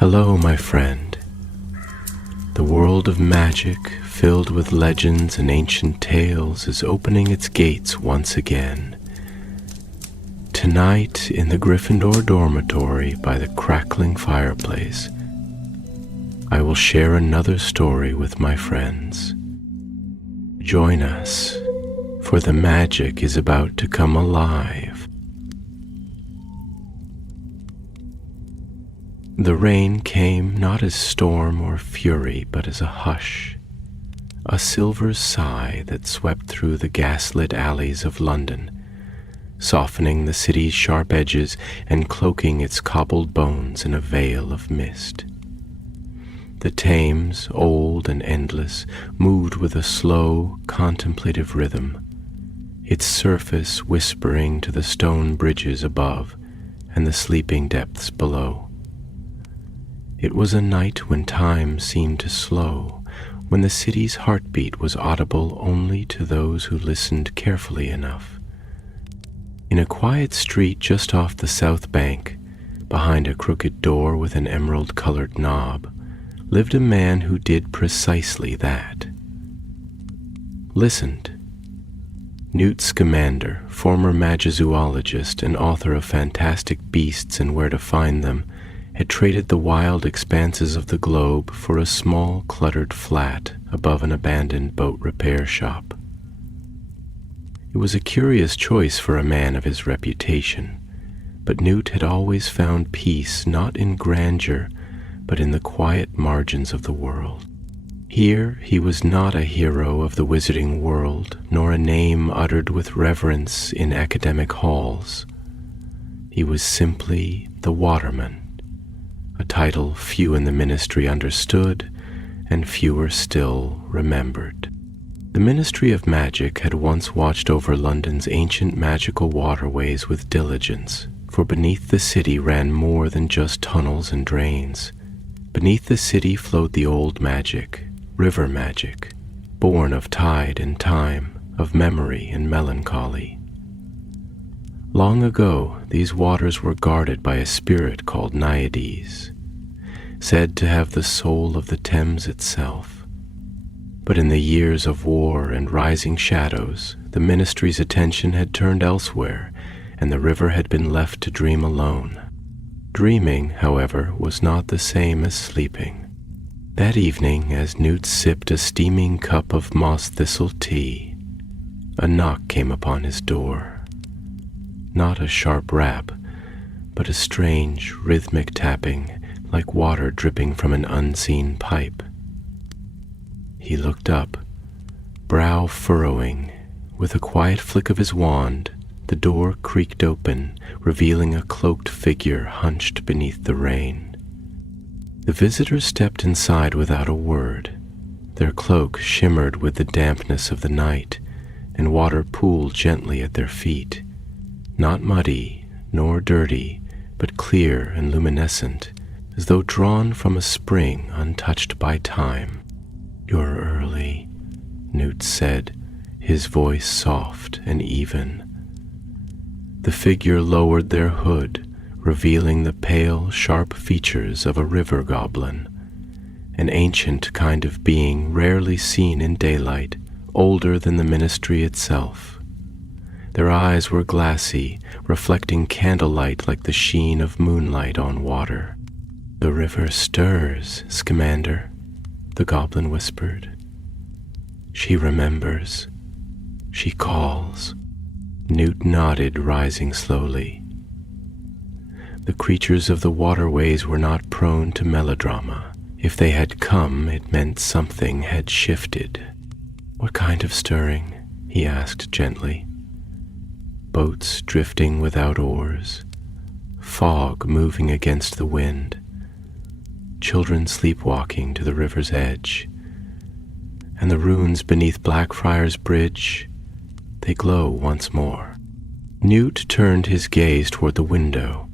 Hello, my friend. The world of magic, filled with legends and ancient tales, is opening its gates once again. Tonight, in the Gryffindor dormitory by the crackling fireplace, I will share another story with my friends. Join us, for the magic is about to come alive. The rain came not as storm or fury, but as a hush, a silver sigh that swept through the gaslit alleys of London, softening the city's sharp edges and cloaking its cobbled bones in a veil of mist. The Thames, old and endless, moved with a slow, contemplative rhythm, its surface whispering to the stone bridges above and the sleeping depths below. It was a night when time seemed to slow, when the city's heartbeat was audible only to those who listened carefully enough. In a quiet street just off the South Bank, behind a crooked door with an emerald-colored knob, lived a man who did precisely that. Listened. Newt Scamander, former magizoologist and author of Fantastic Beasts and Where to Find Them, had traded the wild expanses of the globe for a small, cluttered flat above an abandoned boat repair shop. It was a curious choice for a man of his reputation, but Newt had always found peace not in grandeur, but in the quiet margins of the world. Here he was not a hero of the wizarding world, nor a name uttered with reverence in academic halls. He was simply the Waterman, a title few in the ministry understood and fewer still remembered. The Ministry of Magic had once watched over London's ancient magical waterways with diligence, for beneath the city ran more than just tunnels and drains. Beneath the city flowed the old magic, river magic, born of tide and time, of memory and melancholy. Long ago, these waters were guarded by a spirit called Naiades, said to have the soul of the Thames itself. But in the years of war and rising shadows, the ministry's attention had turned elsewhere, and the river had been left to dream alone. Dreaming, however, was not the same as sleeping. That evening, as Newt sipped a steaming cup of moss thistle tea, a knock came upon his door. Not a sharp rap, but a strange, rhythmic tapping, like water dripping from an unseen pipe. He looked up, brow furrowing. With a quiet flick of his wand, the door creaked open, revealing a cloaked figure hunched beneath the rain. The visitors stepped inside without a word. Their cloak shimmered with the dampness of the night, and water pooled gently at their feet. Not muddy, nor dirty, but clear and luminescent, as though drawn from a spring untouched by time. "You're early," Newt said, his voice soft and even. The figure lowered their hood, revealing the pale, sharp features of a river goblin, an ancient kind of being rarely seen in daylight, older than the ministry itself. Their eyes were glassy, reflecting candlelight like the sheen of moonlight on water. "The river stirs, Scamander," the goblin whispered. "She remembers. She calls." Newt nodded, rising slowly. The creatures of the waterways were not prone to melodrama. If they had come, it meant something had shifted. "What kind of stirring?" he asked gently. Boats drifting without oars, fog moving against the wind, children sleepwalking to the river's edge, and the ruins beneath Blackfriars Bridge, they glow once more. Newt turned his gaze toward the window,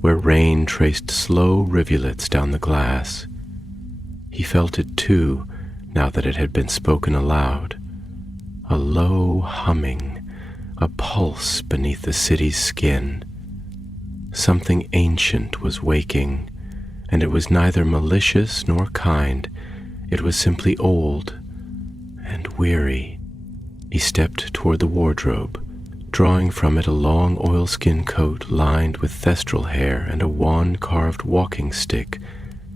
where rain traced slow rivulets down the glass. He felt it too, now that it had been spoken aloud, a low humming, a pulse beneath the city's skin. Something ancient was waking, and it was neither malicious nor kind. It was simply old and weary. He stepped toward the wardrobe, drawing from it a long oilskin coat lined with thestral hair and a wand-carved walking stick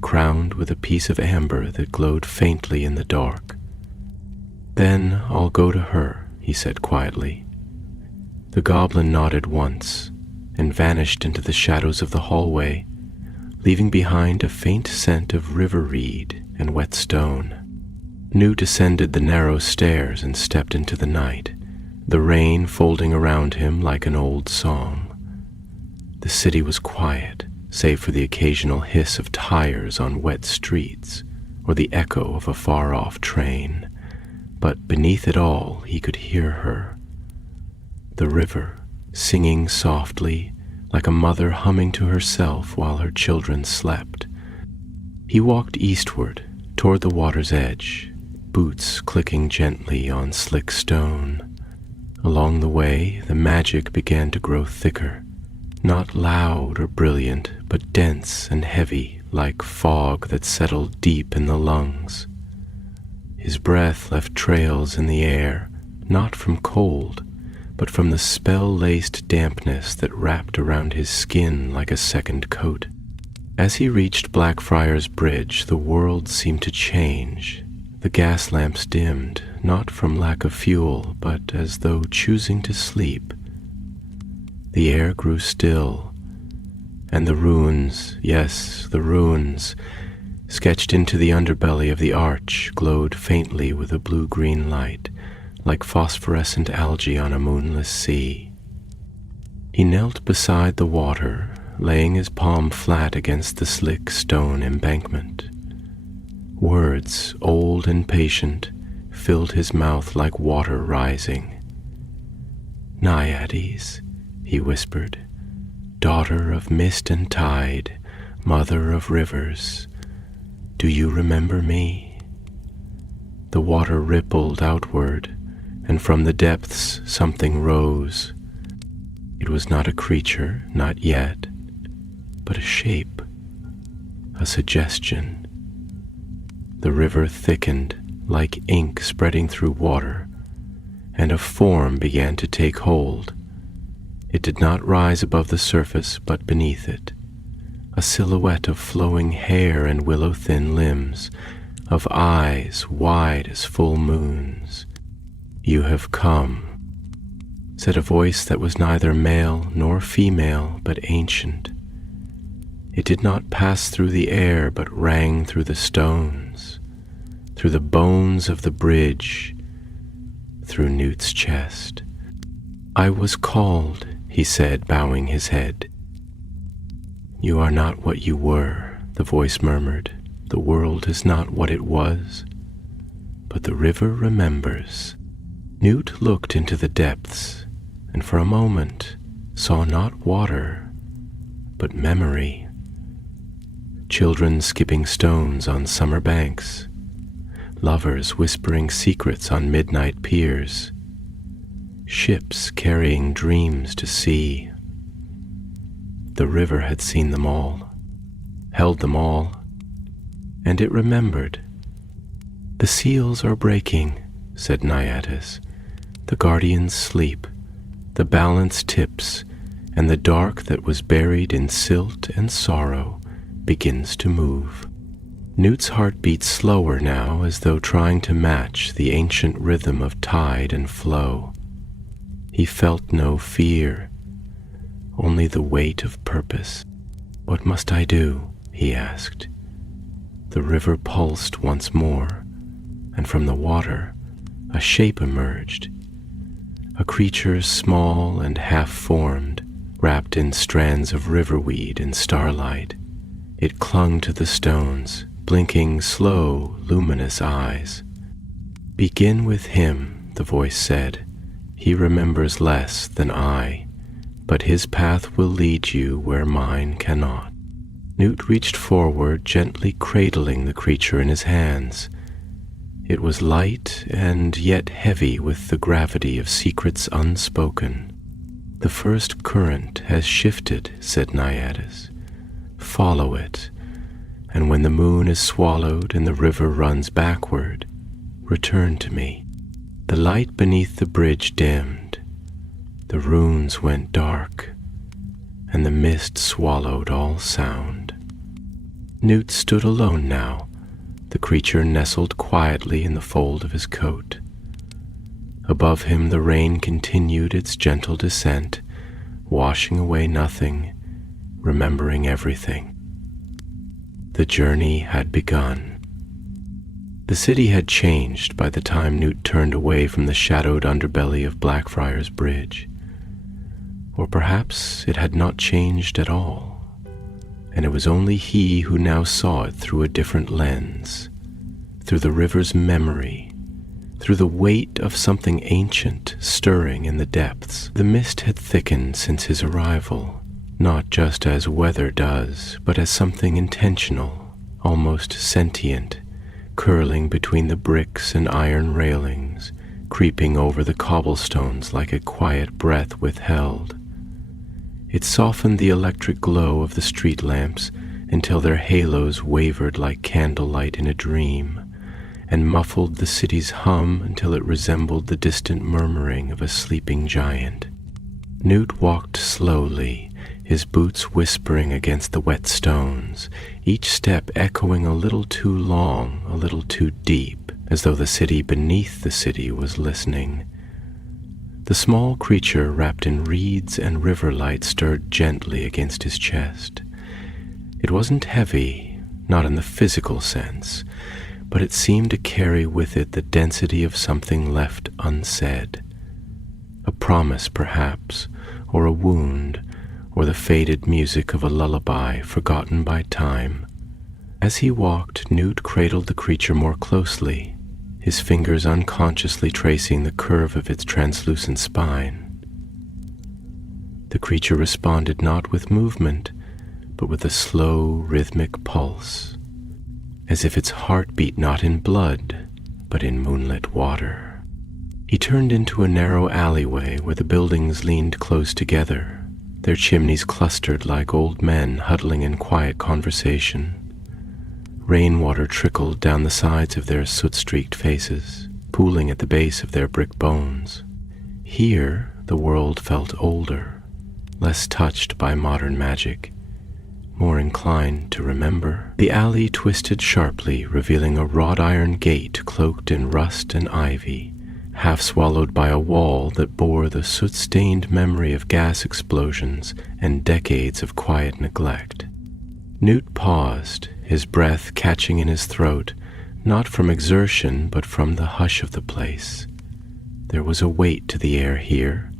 crowned with a piece of amber that glowed faintly in the dark. "Then I'll go to her," he said quietly. The goblin nodded once and vanished into the shadows of the hallway, leaving behind a faint scent of river reed and wet stone. Newt descended the narrow stairs and stepped into the night, the rain folding around him like an old song. The city was quiet, save for the occasional hiss of tires on wet streets or the echo of a far-off train. But beneath it all, he could hear her. The river, singing softly, like a mother humming to herself while her children slept. He walked eastward, toward the water's edge, boots clicking gently on slick stone. Along the way, the magic began to grow thicker, not loud or brilliant, but dense and heavy, like fog that settled deep in the lungs. His breath left trails in the air, not from cold, but from the spell-laced dampness that wrapped around his skin like a second coat. As he reached Blackfriars Bridge, the world seemed to change. The gas lamps dimmed, not from lack of fuel, but as though choosing to sleep. The air grew still, and the ruins, yes, the ruins, sketched into the underbelly of the arch, glowed faintly with a blue-green light, like phosphorescent algae on a moonless sea. He knelt beside the water, laying his palm flat against the slick stone embankment. Words, old and patient, filled his mouth like water rising. "Naiades," he whispered, "daughter of mist and tide, mother of rivers, do you remember me?" The water rippled outward, and from the depths something rose. It was not a creature, not yet, but a shape, a suggestion. The river thickened like ink spreading through water, and a form began to take hold. It did not rise above the surface, but beneath it, a silhouette of flowing hair and willow-thin limbs, of eyes wide as full moons. "You have come," said a voice that was neither male nor female, but ancient. It did not pass through the air, but rang through the stones, through the bones of the bridge, through Newt's chest. "I was called," he said, bowing his head. "You are not what you were," the voice murmured. "The world is not what it was, but the river remembers." Newt looked into the depths, and for a moment saw not water, but memory. Children skipping stones on summer banks, lovers whispering secrets on midnight piers, ships carrying dreams to sea. The river had seen them all, held them all, and it remembered. "The seals are breaking," said Naiades. "The guardians sleep, the balance tips, and the dark that was buried in silt and sorrow begins to move." Newt's heart beat slower now, as though trying to match the ancient rhythm of tide and flow. He felt no fear, only the weight of purpose. "What must I do?" he asked. The river pulsed once more, and from the water a shape emerged, a creature small and half-formed, wrapped in strands of riverweed and starlight. It clung to the stones, blinking slow, luminous eyes. "Begin with him," the voice said. "He remembers less than I, but his path will lead you where mine cannot." Newt reached forward, gently cradling the creature in his hands. It was light and yet heavy with the gravity of secrets unspoken. "The first current has shifted," said Naiades. "Follow it, and when the moon is swallowed and the river runs backward, return to me. The light beneath the bridge dimmed, the runes went dark, and the mist swallowed all sound. Newt stood alone now, the creature nestled quietly in the fold of his coat. Above him the rain continued its gentle descent, washing away nothing, remembering everything. The journey had begun. The city had changed by the time Newt turned away from the shadowed underbelly of Blackfriars Bridge. Or perhaps it had not changed at all, and it was only he who now saw it through a different lens, through the river's memory, through the weight of something ancient stirring in the depths. The mist had thickened since his arrival, not just as weather does, but as something intentional, almost sentient, curling between the bricks and iron railings, creeping over the cobblestones like a quiet breath withheld. It softened the electric glow of the street lamps until their halos wavered like candlelight in a dream, and muffled the city's hum until it resembled the distant murmuring of a sleeping giant. Newt walked slowly, his boots whispering against the wet stones, each step echoing a little too long, a little too deep, as though the city beneath the city was listening. The small creature wrapped in reeds and river light stirred gently against his chest. It wasn't heavy, not in the physical sense, but it seemed to carry with it the density of something left unsaid. A promise, perhaps, or a wound, or the faded music of a lullaby forgotten by time. As he walked, Newt cradled the creature more closely, his fingers unconsciously tracing the curve of its translucent spine. The creature responded not with movement, but with a slow, rhythmic pulse, as if its heart beat not in blood, but in moonlit water. He turned into a narrow alleyway where the buildings leaned close together, their chimneys clustered like old men huddling in quiet conversation. Rainwater trickled down the sides of their soot-streaked faces, pooling at the base of their brick bones. Here, the world felt older, less touched by modern magic, more inclined to remember. The alley twisted sharply, revealing a wrought iron gate cloaked in rust and ivy, half swallowed by a wall that bore the soot-stained memory of gas explosions and decades of quiet neglect. Newt paused, his breath catching in his throat, not from exertion but from the hush of the place. There was a weight to the air here,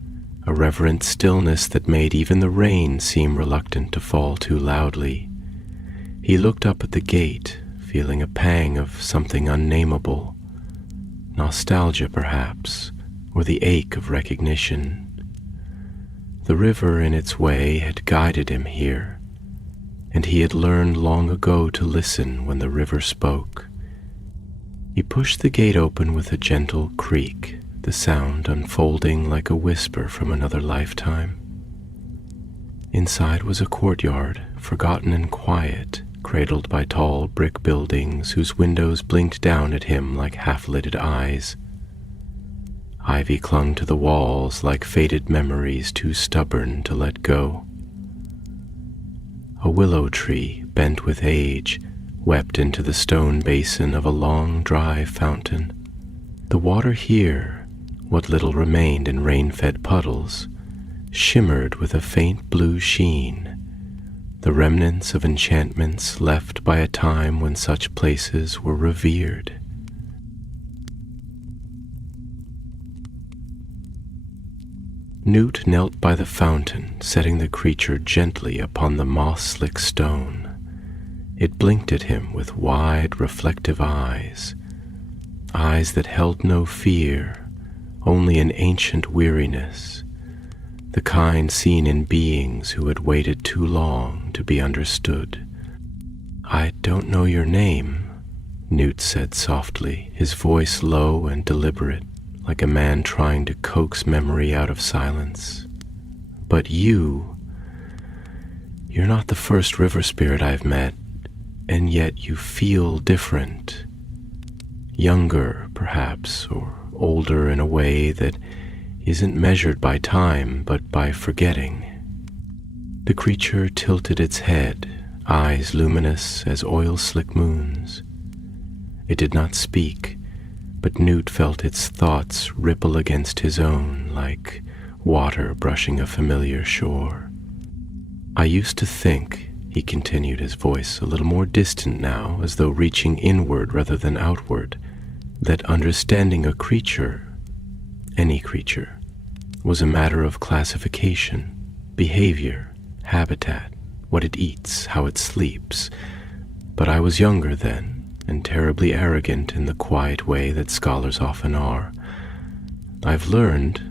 a reverent stillness that made even the rain seem reluctant to fall too loudly. He looked up at the gate, feeling a pang of something unnameable. Nostalgia, perhaps, or the ache of recognition. The river in its way had guided him here, and he had learned long ago to listen when the river spoke. He pushed the gate open with a gentle creak, the sound unfolding like a whisper from another lifetime. Inside was a courtyard, forgotten and quiet, cradled by tall brick buildings whose windows blinked down at him like half-lidded eyes. Ivy clung to the walls like faded memories too stubborn to let go. A willow tree, bent with age, wept into the stone basin of a long, dry fountain. The water here, what little remained in rain-fed puddles, shimmered with a faint blue sheen, the remnants of enchantments left by a time when such places were revered. Newt knelt by the fountain, setting the creature gently upon the moss-slick stone. It blinked at him with wide, reflective eyes that held no fear, only an ancient weariness, the kind seen in beings who had waited too long to be understood. "I don't know your name," Newt said softly, his voice low and deliberate, like a man trying to coax memory out of silence. "But you're not the first river spirit I've met. and yet you feel different. Younger, perhaps, or older in a way that isn't measured by time, but by forgetting. The creature tilted its head, eyes luminous as oil-slick moons. It did not speak, but Newt felt its thoughts ripple against his own like water brushing a familiar shore. I used to think, he continued, his voice a little more distant now, as though reaching inward rather than outward, that understanding a creature, any creature, was a matter of classification, behavior, habitat, what it eats, how it sleeps. But I was younger then, and terribly arrogant in the quiet way that scholars often are. I've learned,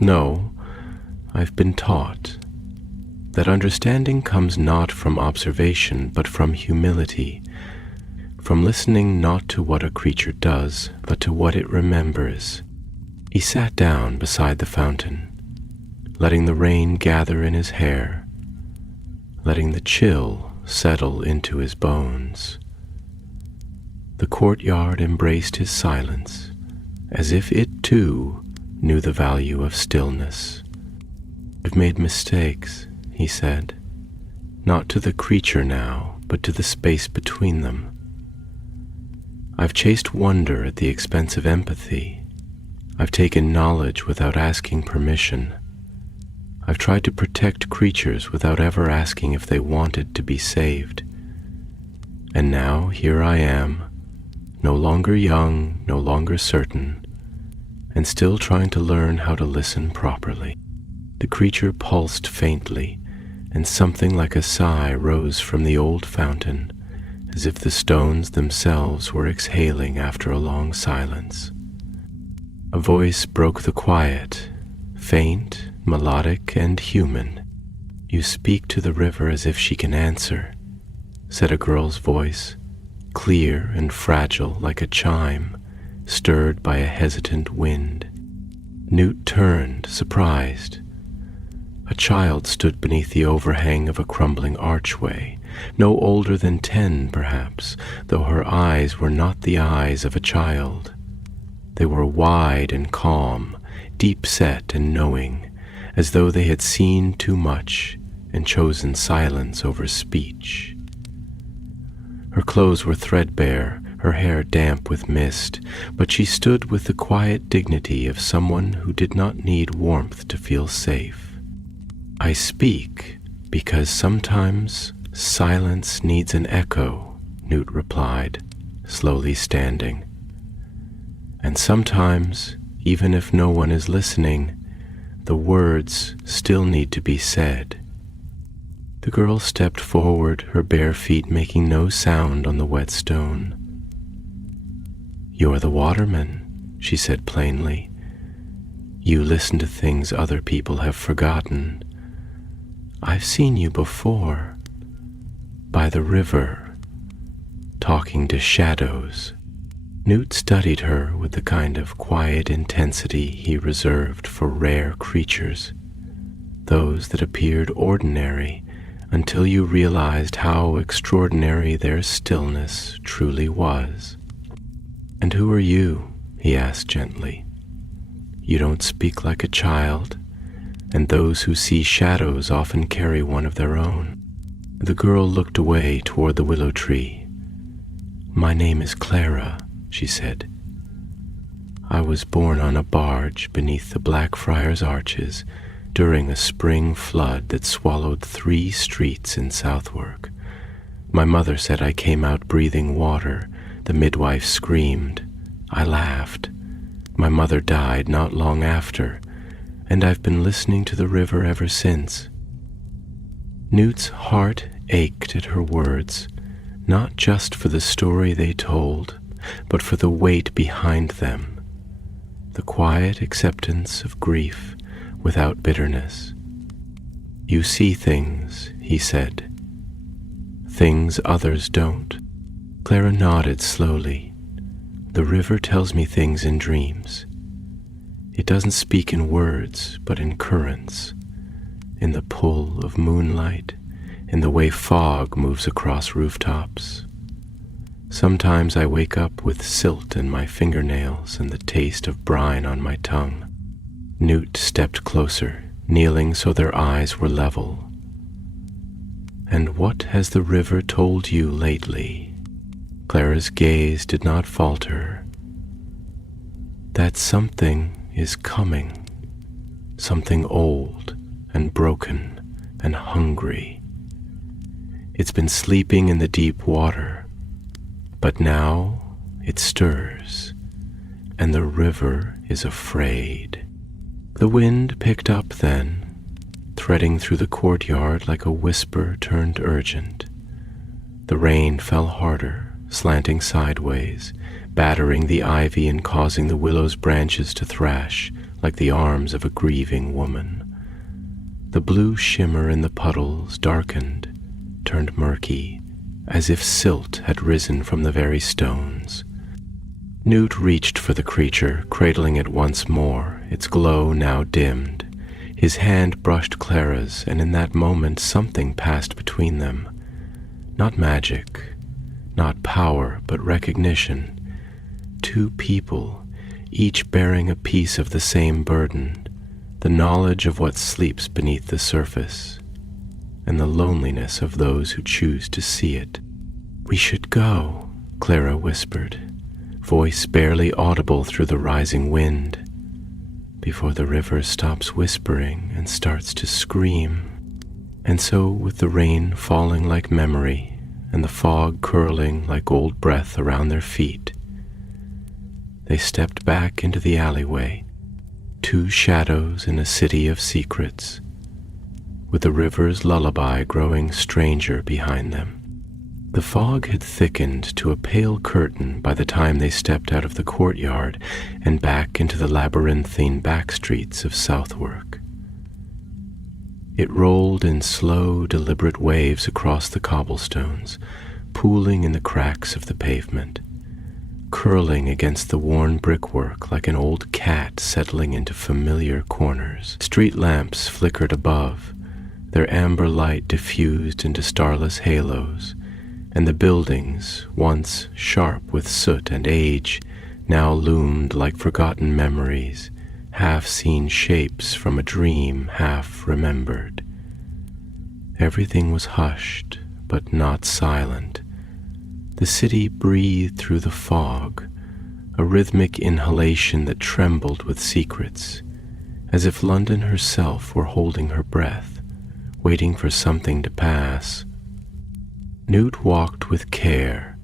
no, I've been taught, that understanding comes not from observation, but from humility, from listening not to what a creature does, but to what it remembers. He sat down beside the fountain, letting the rain gather in his hair, letting the chill settle into his bones. The courtyard embraced his silence, as if it too knew the value of stillness. "I've made mistakes," he said, "not to the creature now, but to the space between them. I've chased wonder at the expense of empathy. I've taken knowledge without asking permission. I've tried to protect creatures without ever asking if they wanted to be saved. And now here I am, no longer young, no longer certain, and still trying to learn how to listen properly." The creature pulsed faintly, and something like a sigh rose from the old fountain, as if the stones themselves were exhaling after a long silence. A voice broke the quiet, faint, melodic, and human. "You speak to the river as if she can answer," said a girl's voice, clear and fragile like a chime, stirred by a hesitant wind. Newt turned, surprised. A child stood beneath the overhang of a crumbling archway, no older than 10, perhaps, though her eyes were not the eyes of a child. They were wide and calm, deep-set and knowing, as though they had seen too much and chosen silence over speech. Her clothes were threadbare, her hair damp with mist, but she stood with the quiet dignity of someone who did not need warmth to feel safe. "I speak because sometimes silence needs an echo," Newt replied, slowly standing. "And sometimes, even if no one is listening, the words still need to be said." The girl stepped forward, her bare feet making no sound on the wet stone. "You're the Waterman," she said plainly. "You listen to things other people have forgotten. I've seen you before, by the river, talking to shadows." Newt studied her with the kind of quiet intensity he reserved for rare creatures, those that appeared ordinary until you realized how extraordinary their stillness truly was. "And who are you?" he asked gently. "You don't speak like a child, and those who see shadows often carry one of their own." The girl looked away toward the willow tree. "My name is Clara," she said. "I was born on a barge beneath the Blackfriars Arches during a spring flood that swallowed 3 streets in Southwark. My mother said I came out breathing water. The midwife screamed. I laughed. My mother died not long after, and I've been listening to the river ever since." Newt's heart ached at her words, not just for the story they told, but for the weight behind them, the quiet acceptance of grief without bitterness. "You see things," he said, "things others don't." Clara nodded slowly. "The river tells me things in dreams. It doesn't speak in words, but in currents, in the pull of moonlight in the way fog moves across rooftops. Sometimes I wake up with silt in my fingernails and the taste of brine on my tongue. Newt stepped closer, kneeling so their eyes were level. "And what has the river told you lately?" Clara's gaze did not falter. "That something is coming, something old and broken and hungry. It's been sleeping in the deep water, but now it stirs, and the river is afraid." The wind picked up then, threading through the courtyard like a whisper turned urgent. The rain fell harder, slanting sideways, battering the ivy and causing the willow's branches to thrash like the arms of a grieving woman. The blue shimmer in the puddles darkened, turned murky, as if silt had risen from the very stones. Newt reached for the creature, cradling it once more, its glow now dimmed. His hand brushed Clara's, and in that moment something passed between them. Not magic, not power, but recognition. Two people, each bearing a piece of the same burden, the knowledge of what sleeps beneath the surface, and the loneliness of those who choose to see it. "We should go," Clara whispered, voice barely audible through the rising wind, "before the river stops whispering and starts to scream." And so, with the rain falling like memory and the fog curling like old breath around their feet, they stepped back into the alleyway, two shadows in a city of secrets, with the river's lullaby growing stranger behind them. The fog had thickened to a pale curtain by the time they stepped out of the courtyard and back into the labyrinthine back streets of Southwark. It rolled in slow, deliberate waves across the cobblestones, pooling in the cracks of the pavement, curling against the worn brickwork like an old cat settling into familiar corners. Street lamps flickered above, their amber light diffused into starless halos, and the buildings, once sharp with soot and age, now loomed like forgotten memories, half-seen shapes from a dream half-remembered. Everything was hushed, but not silent. The city breathed through the fog, a rhythmic inhalation that trembled with secrets, as if London herself were holding her breath, waiting for something to pass. Newt walked with care,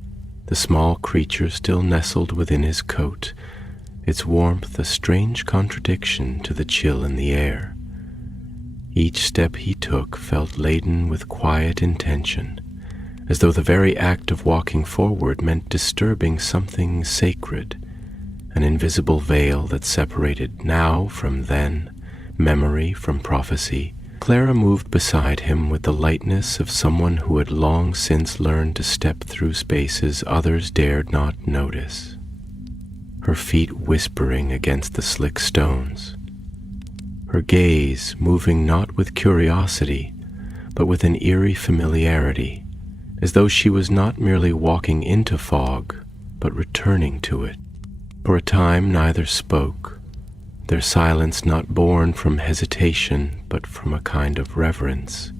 the small creature still nestled within his coat, its warmth a strange contradiction to the chill in the air. Each step he took felt laden with quiet intention, as though the very act of walking forward meant disturbing something sacred, an invisible veil that separated now from then, memory from prophecy. Clara moved beside him with the lightness of someone who had long since learned to step through spaces others dared not notice, her feet whispering against the slick stones, her gaze moving not with curiosity, but with an eerie familiarity, as though she was not merely walking into fog, but returning to it. For a time neither spoke, their silence not born from hesitation, but from a kind of reverence,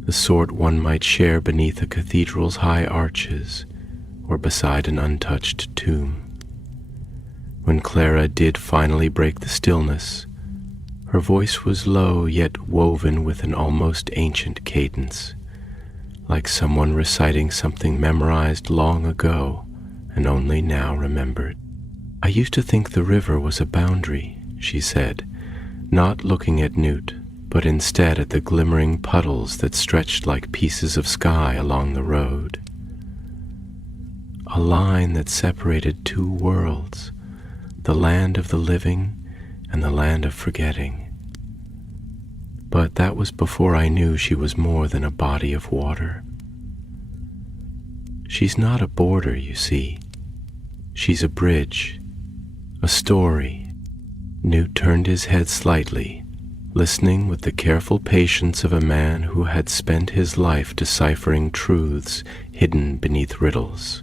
the sort one might share beneath a cathedral's high arches or beside an untouched tomb. When Clara did finally break the stillness, her voice was low yet woven with an almost ancient cadence, like someone reciting something memorized long ago and only now remembered. "I used to think the river was a boundary," she said, not looking at Newt, but instead at the glimmering puddles that stretched like pieces of sky along the road. A line that separated two worlds, the land of the living and the land of forgetting. But that was before I knew she was more than a body of water. She's not a border, you see. She's a bridge, a story. Newt turned his head slightly, listening with the careful patience of a man who had spent his life deciphering truths hidden beneath riddles.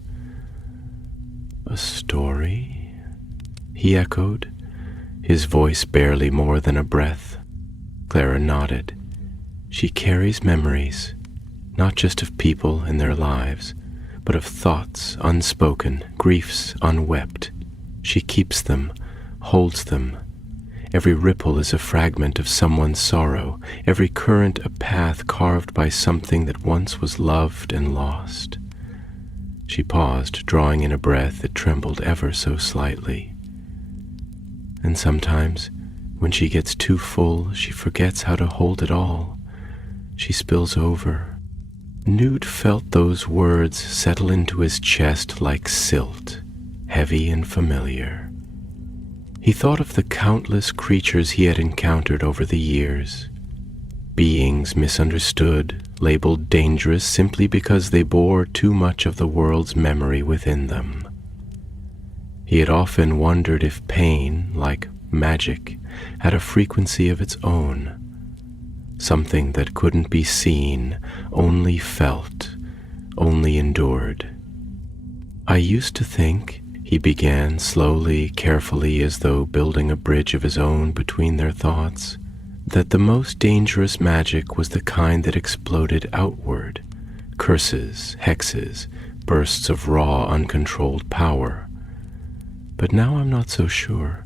"A story?" he echoed, his voice barely more than a breath. Clara nodded. "She carries memories, not just of people and their lives, but of thoughts unspoken, griefs unwept. She keeps them, holds them. Every ripple is a fragment of someone's sorrow, every current a path carved by something that once was loved and lost." She paused, drawing in a breath that trembled ever so slightly. "And sometimes, when she gets too full, she forgets how to hold it all. She spills over." Newt felt those words settle into his chest like silt, heavy and familiar. He thought of the countless creatures he had encountered over the years, beings misunderstood, labeled dangerous simply because they bore too much of the world's memory within them. He had often wondered if pain, like magic, had a frequency of its own, something that couldn't be seen, only felt, only endured. "I used to think," he began slowly, carefully, as though building a bridge of his own between their thoughts, "that the most dangerous magic was the kind that exploded outward, curses, hexes, bursts of raw, uncontrolled power. But now I'm not so sure.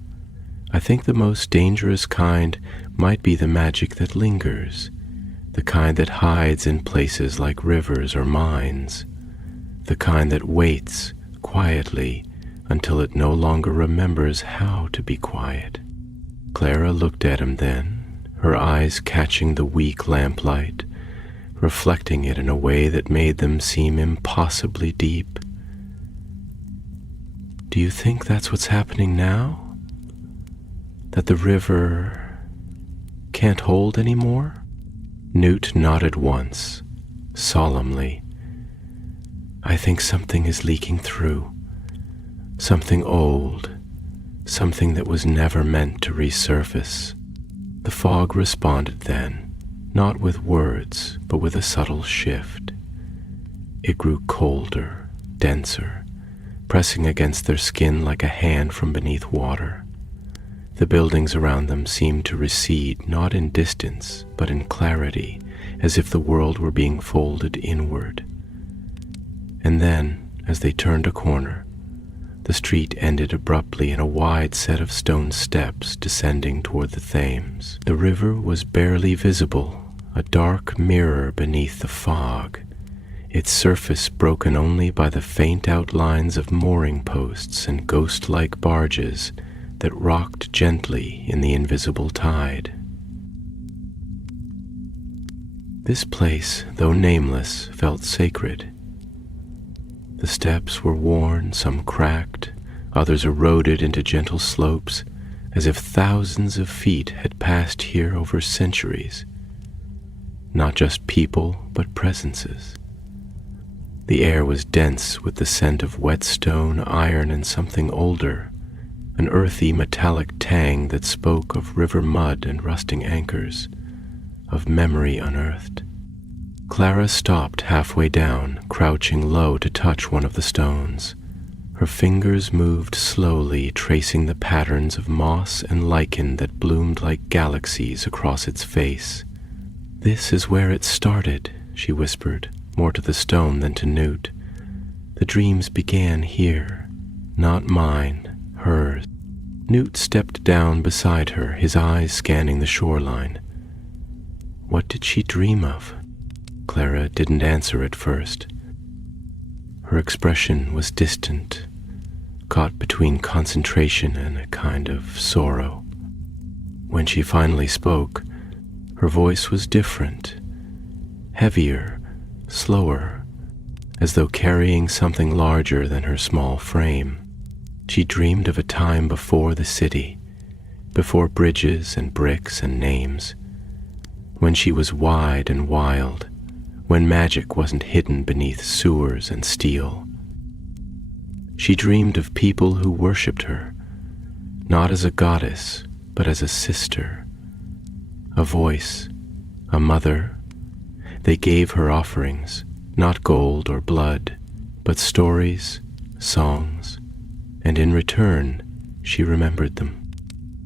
I think the most dangerous kind might be the magic that lingers, the kind that hides in places like rivers or mines, the kind that waits quietly until it no longer remembers how to be quiet." Clara looked at him then, her eyes catching the weak lamplight, reflecting it in a way that made them seem impossibly deep. "Do you think that's what's happening now? That the river can't hold anymore?" Newt nodded once, solemnly. "I think something is leaking through. Something old, something that was never meant to resurface." The fog responded then, not with words, but with a subtle shift. It grew colder, denser, pressing against their skin like a hand from beneath water. The buildings around them seemed to recede, not in distance, but in clarity, as if the world were being folded inward. And then, as they turned a corner, the street ended abruptly in a wide set of stone steps descending toward the Thames. The river was barely visible, a dark mirror beneath the fog, its surface broken only by the faint outlines of mooring posts and ghost-like barges that rocked gently in the invisible tide. This place, though nameless, felt sacred. The steps were worn, some cracked, others eroded into gentle slopes, as if thousands of feet had passed here over centuries. Not just people, but presences. The air was dense with the scent of wet stone, iron, and something older, an earthy metallic tang that spoke of river mud and rusting anchors, of memory unearthed. Clara stopped halfway down, crouching low to touch one of the stones. Her fingers moved slowly, tracing the patterns of moss and lichen that bloomed like galaxies across its face. "This is where it started," she whispered, more to the stone than to Newt. "The dreams began here, not mine, hers." Newt stepped down beside her, his eyes scanning the shoreline. What did she dream of? Clara didn't answer at first. Her expression was distant, caught between concentration and a kind of sorrow. When she finally spoke, her voice was different, heavier, slower, as though carrying something larger than her small frame. She dreamed of a time before the city, before bridges and bricks and names, when she was wide and wild, when magic wasn't hidden beneath sewers and steel. She dreamed of people who worshipped her, not as a goddess, but as a sister, a voice, a mother. They gave her offerings, not gold or blood, but stories, songs, and in return, she remembered them.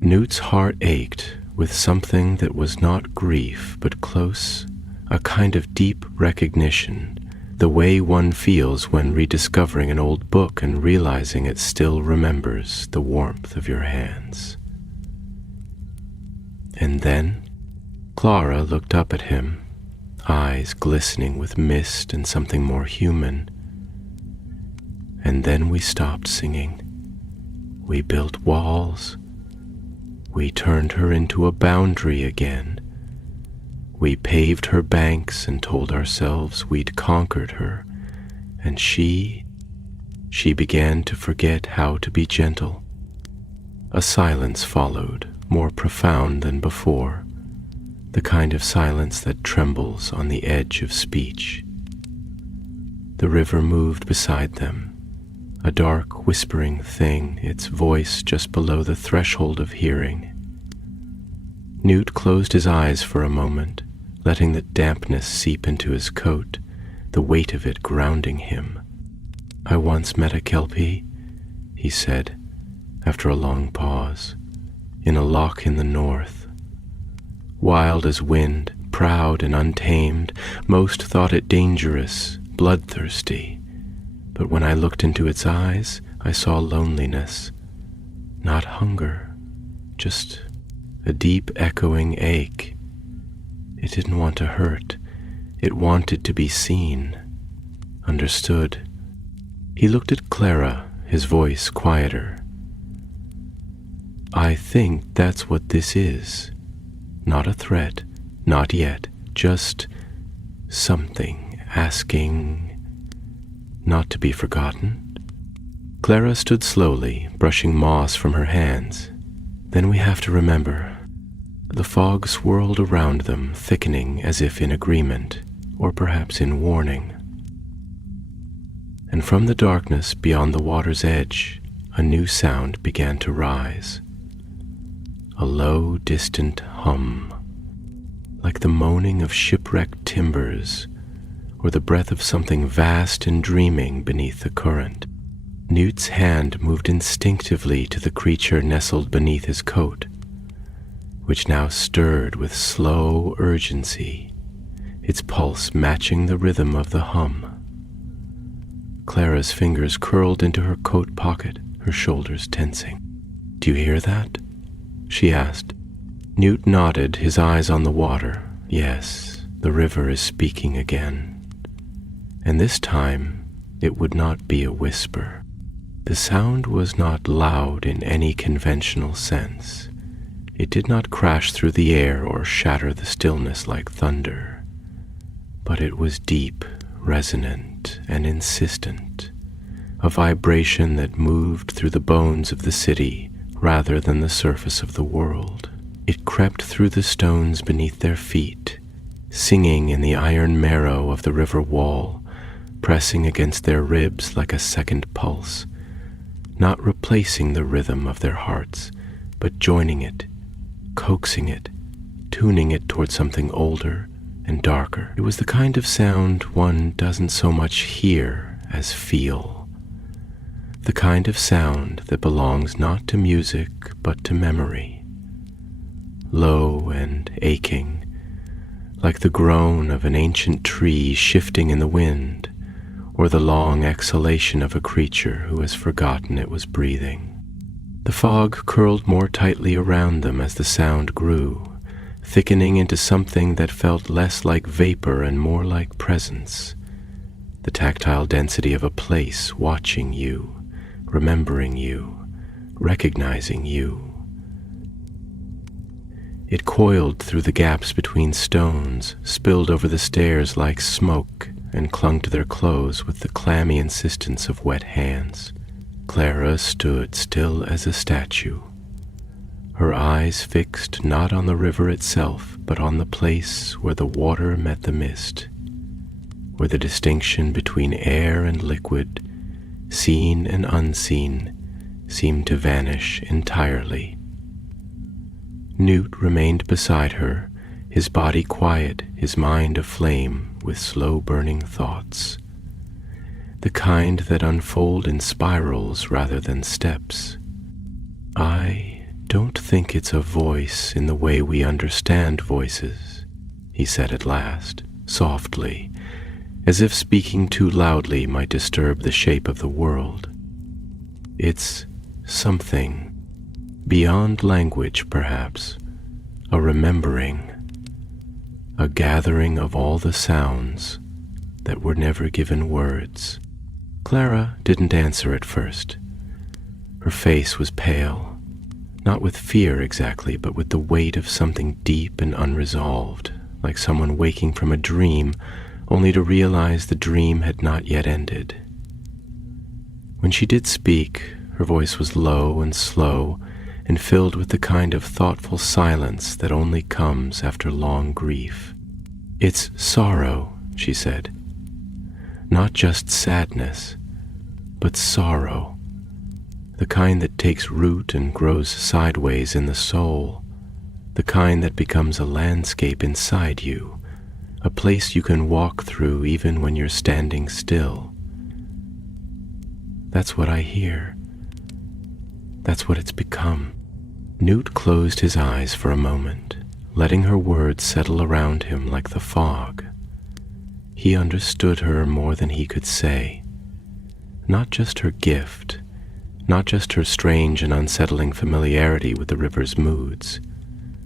Newt's heart ached with something that was not grief but close, a kind of deep recognition, the way one feels when rediscovering an old book and realizing it still remembers the warmth of your hands. And then Clara looked up at him, eyes glistening with mist and something more human. And then we stopped singing. We built walls. We turned her into a boundary again. We paved her banks and told ourselves we'd conquered her, and she began to forget how to be gentle. A silence followed, more profound than before, the kind of silence that trembles on the edge of speech. The river moved beside them, a dark, whispering thing, its voice just below the threshold of hearing. Newt closed his eyes for a moment, letting the dampness seep into his coat, the weight of it grounding him. "I once met a Kelpie," he said, after a long pause, "in a loch in the north. Wild as wind, proud and untamed, most thought it dangerous, bloodthirsty. But when I looked into its eyes, I saw loneliness, not hunger, just a deep echoing ache. It didn't want to hurt. It wanted to be seen, understood." He looked at Clara, his voice quieter. "I think that's what this is. Not a threat, not yet, just something asking not to be forgotten." Clara stood slowly, brushing moss from her hands. "Then we have to remember." The fog swirled around them, thickening as if in agreement, or perhaps in warning. And from the darkness beyond the water's edge, a new sound began to rise. A low, distant hum, like the moaning of shipwrecked timbers, or the breath of something vast and dreaming beneath the current. Newt's hand moved instinctively to the creature nestled beneath his coat, which now stirred with slow urgency, its pulse matching the rhythm of the hum. Clara's fingers curled into her coat pocket, her shoulders tensing. "Do you hear that?" she asked. Newt nodded, his eyes on the water. "Yes, the river is speaking again." And this time, it would not be a whisper. The sound was not loud in any conventional sense. It did not crash through the air or shatter the stillness like thunder. But it was deep, resonant, and insistent, a vibration that moved through the bones of the city rather than the surface of the world. It crept through the stones beneath their feet, singing in the iron marrow of the river wall, pressing against their ribs like a second pulse, not replacing the rhythm of their hearts, but joining it, coaxing it, tuning it toward something older and darker. It was the kind of sound one doesn't so much hear as feel, the kind of sound that belongs not to music but to memory, low and aching, like the groan of an ancient tree shifting in the wind, or the long exhalation of a creature who has forgotten it was breathing. The fog curled more tightly around them as the sound grew, thickening into something that felt less like vapor and more like presence, the tactile density of a place watching you, remembering you, recognizing you. It coiled through the gaps between stones, spilled over the stairs like smoke, and clung to their clothes with the clammy insistence of wet hands. Clara stood still as a statue, her eyes fixed not on the river itself, but on the place where the water met the mist, where the distinction between air and liquid, seen and unseen, seemed to vanish entirely. Newt remained beside her, his body quiet, his mind aflame with slow-burning thoughts, the kind that unfold in spirals rather than steps. "I don't think it's a voice in the way we understand voices," he said at last, softly, as if speaking too loudly might disturb the shape of the world. "It's something beyond language, perhaps, a remembering, a gathering of all the sounds that were never given words." Clara didn't answer at first. Her face was pale, not with fear exactly, but with the weight of something deep and unresolved, like someone waking from a dream, only to realize the dream had not yet ended. When she did speak, her voice was low and slow, and filled with the kind of thoughtful silence that only comes after long grief. "It's sorrow," she said. "Not just sadness, but sorrow, the kind that takes root and grows sideways in the soul, the kind that becomes a landscape inside you, a place you can walk through even when you're standing still. That's what I hear. That's what it's become." Newt closed his eyes for a moment, letting her words settle around him like the fog. He understood her more than he could say. Not just her gift, not just her strange and unsettling familiarity with the river's moods,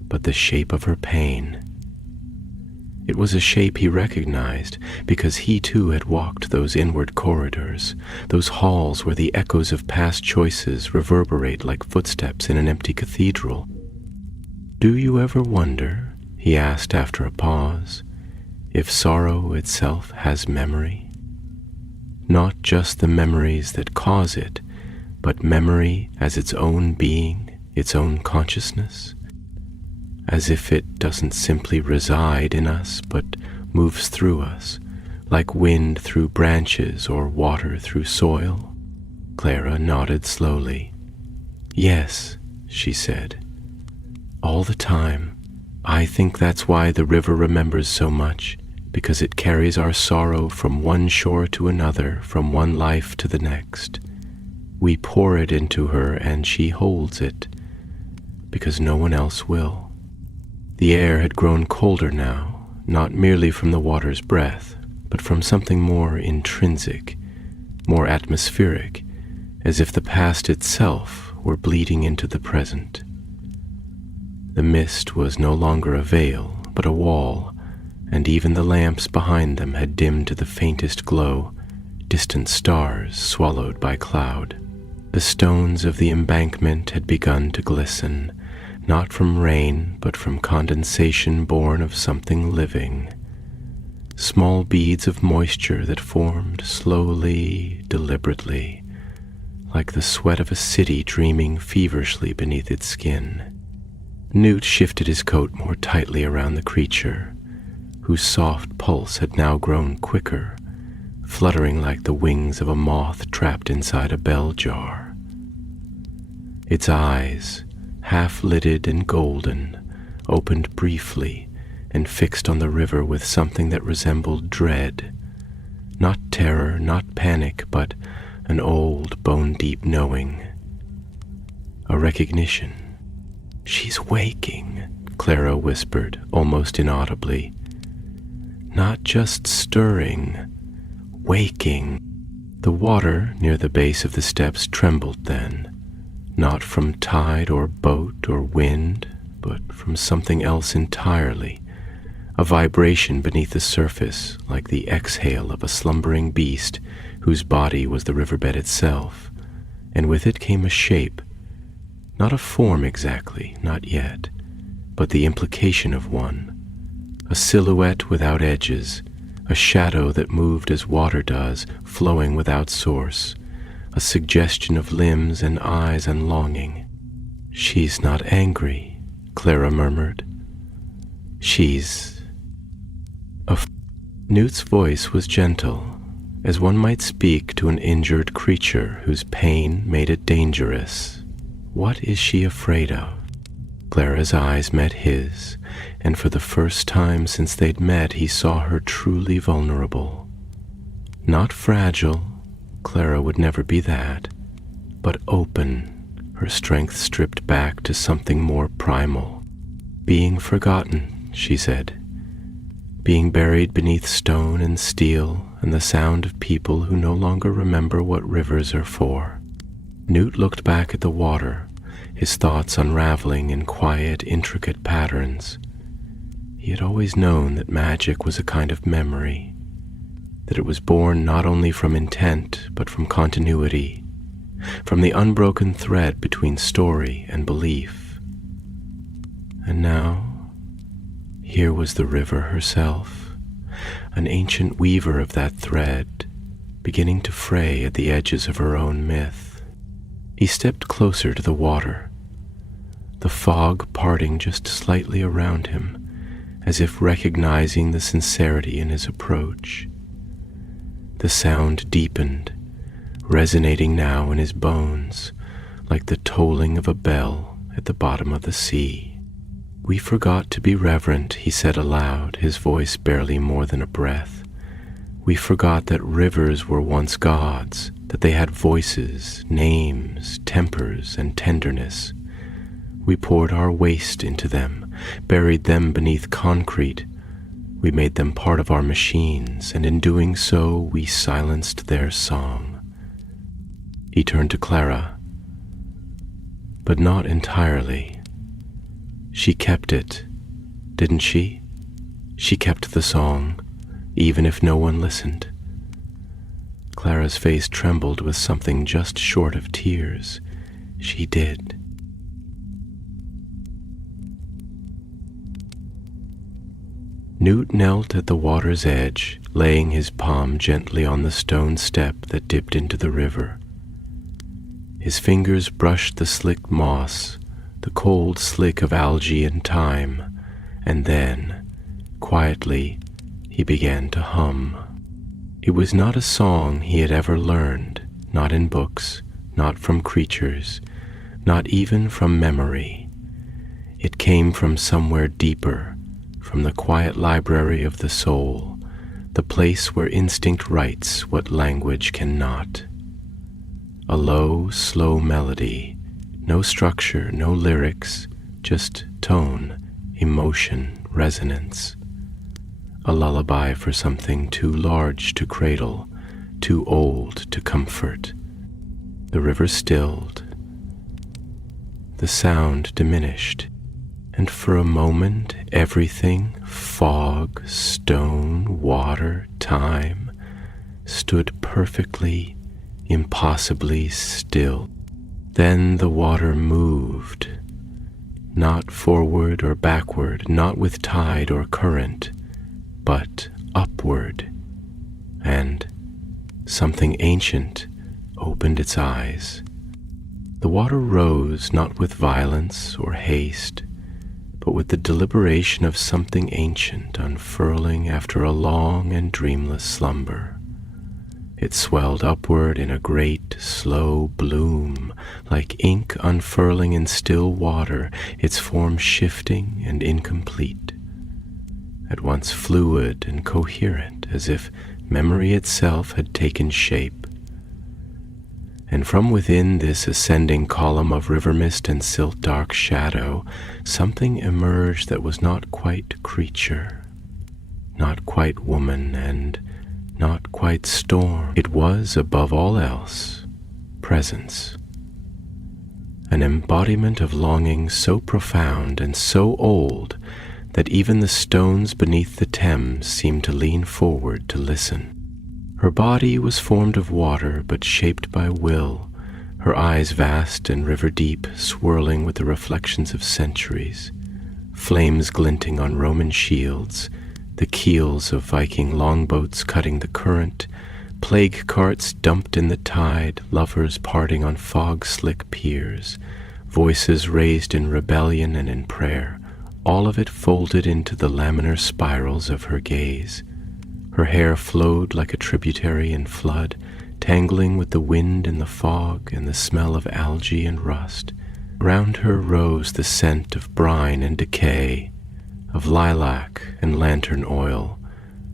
but the shape of her pain. It was a shape he recognized because he too had walked those inward corridors, those halls where the echoes of past choices reverberate like footsteps in an empty cathedral. "Do you ever wonder," he asked after a pause, "if sorrow itself has memory? Not just the memories that cause it, but memory as its own being, its own consciousness? As if it doesn't simply reside in us, but moves through us, like wind through branches or water through soil?" Clara nodded slowly. "Yes," she said. "All the time. I think that's why the river remembers so much, because it carries our sorrow from one shore to another, from one life to the next. We pour it into her and she holds it, because no one else will." The air had grown colder now, not merely from the water's breath, but from something more intrinsic, more atmospheric, as if the past itself were bleeding into the present. The mist was no longer a veil, but a wall, and even the lamps behind them had dimmed to the faintest glow, distant stars swallowed by cloud. The stones of the embankment had begun to glisten, not from rain, but from condensation born of something living. Small beads of moisture that formed slowly, deliberately, like the sweat of a city dreaming feverishly beneath its skin. Newt shifted his coat more tightly around the creature, whose soft pulse had now grown quicker, fluttering like the wings of a moth trapped inside a bell jar. Its eyes, half-lidded and golden, opened briefly and fixed on the river with something that resembled dread. Not terror, not panic, but an old, bone-deep knowing. A recognition. "She's waking," Clara whispered, almost inaudibly. "Not just stirring, waking." The water near the base of the steps trembled then, not from tide or boat or wind, but from something else entirely, a vibration beneath the surface like the exhale of a slumbering beast whose body was the riverbed itself, and with it came a shape, not a form exactly, not yet, but the implication of one, a silhouette without edges, a shadow that moved as water does, flowing without source, a suggestion of limbs and eyes and longing. "She's not angry," Clara murmured. "She's Newt's voice was gentle, as one might speak to an injured creature whose pain made it dangerous. "What is she afraid of?" Clara's eyes met his, and for the first time since they'd met, he saw her truly vulnerable. Not fragile, Clara would never be that, but open, her strength stripped back to something more primal. Being forgotten, she said. Being buried beneath stone and steel and the sound of people who no longer remember what rivers are for. Newt looked back at the water, his thoughts unraveling in quiet, intricate patterns. He had always known that magic was a kind of memory, that it was born not only from intent but from continuity, from the unbroken thread between story and belief. And now, here was the river herself, an ancient weaver of that thread, beginning to fray at the edges of her own myth. He stepped closer to the water, the fog parting just slightly around him, as if recognizing the sincerity in his approach. The sound deepened, resonating now in his bones, like the tolling of a bell at the bottom of the sea. "We forgot to be reverent," he said aloud, his voice barely more than a breath. "We forgot that rivers were once gods, that they had voices, names, tempers, and tenderness. We poured our waste into them, buried them beneath concrete. We made them part of our machines, and in doing so, we silenced their song." He turned to Clara, but not entirely. She kept it, didn't she? She kept the song, even if no one listened. Clara's face trembled with something just short of tears. She did. Newt knelt at the water's edge, laying his palm gently on the stone step that dipped into the river. His fingers brushed the slick moss, the cold slick of algae and thyme, and then, quietly, he began to hum. It was not a song he had ever learned, not in books, not from creatures, not even from memory. It came from somewhere deeper, from the quiet library of the soul, the place where instinct writes what language cannot. A low, slow melody, no structure, no lyrics, just tone, emotion, resonance. A lullaby for something too large to cradle, too old to comfort. The river stilled. The sound diminished, and for a moment everything, fog, stone, water, time, stood perfectly, impossibly still. Then the water moved, not forward or backward, not with tide or current, but upward, and something ancient opened its eyes. The water rose not with violence or haste, but with the deliberation of something ancient unfurling after a long and dreamless slumber. It swelled upward in a great, slow bloom, like ink unfurling in still water, its form shifting and incomplete, at once fluid and coherent, as if memory itself had taken shape. And from within this ascending column of river mist and silt-dark shadow, something emerged that was not quite creature, not quite woman, and not quite storm. It was, above all else, presence. An embodiment of longing so profound and so old that even the stones beneath the Thames seemed to lean forward to listen. Her body was formed of water, but shaped by will, her eyes vast and river-deep, swirling with the reflections of centuries, flames glinting on Roman shields, the keels of Viking longboats cutting the current, plague carts dumped in the tide, lovers parting on fog-slick piers, voices raised in rebellion and in prayer, all of it folded into the laminar spirals of her gaze. Her hair flowed like a tributary in flood, tangling with the wind and the fog and the smell of algae and rust, Around her rose the scent of brine and decay, of lilac and lantern oil,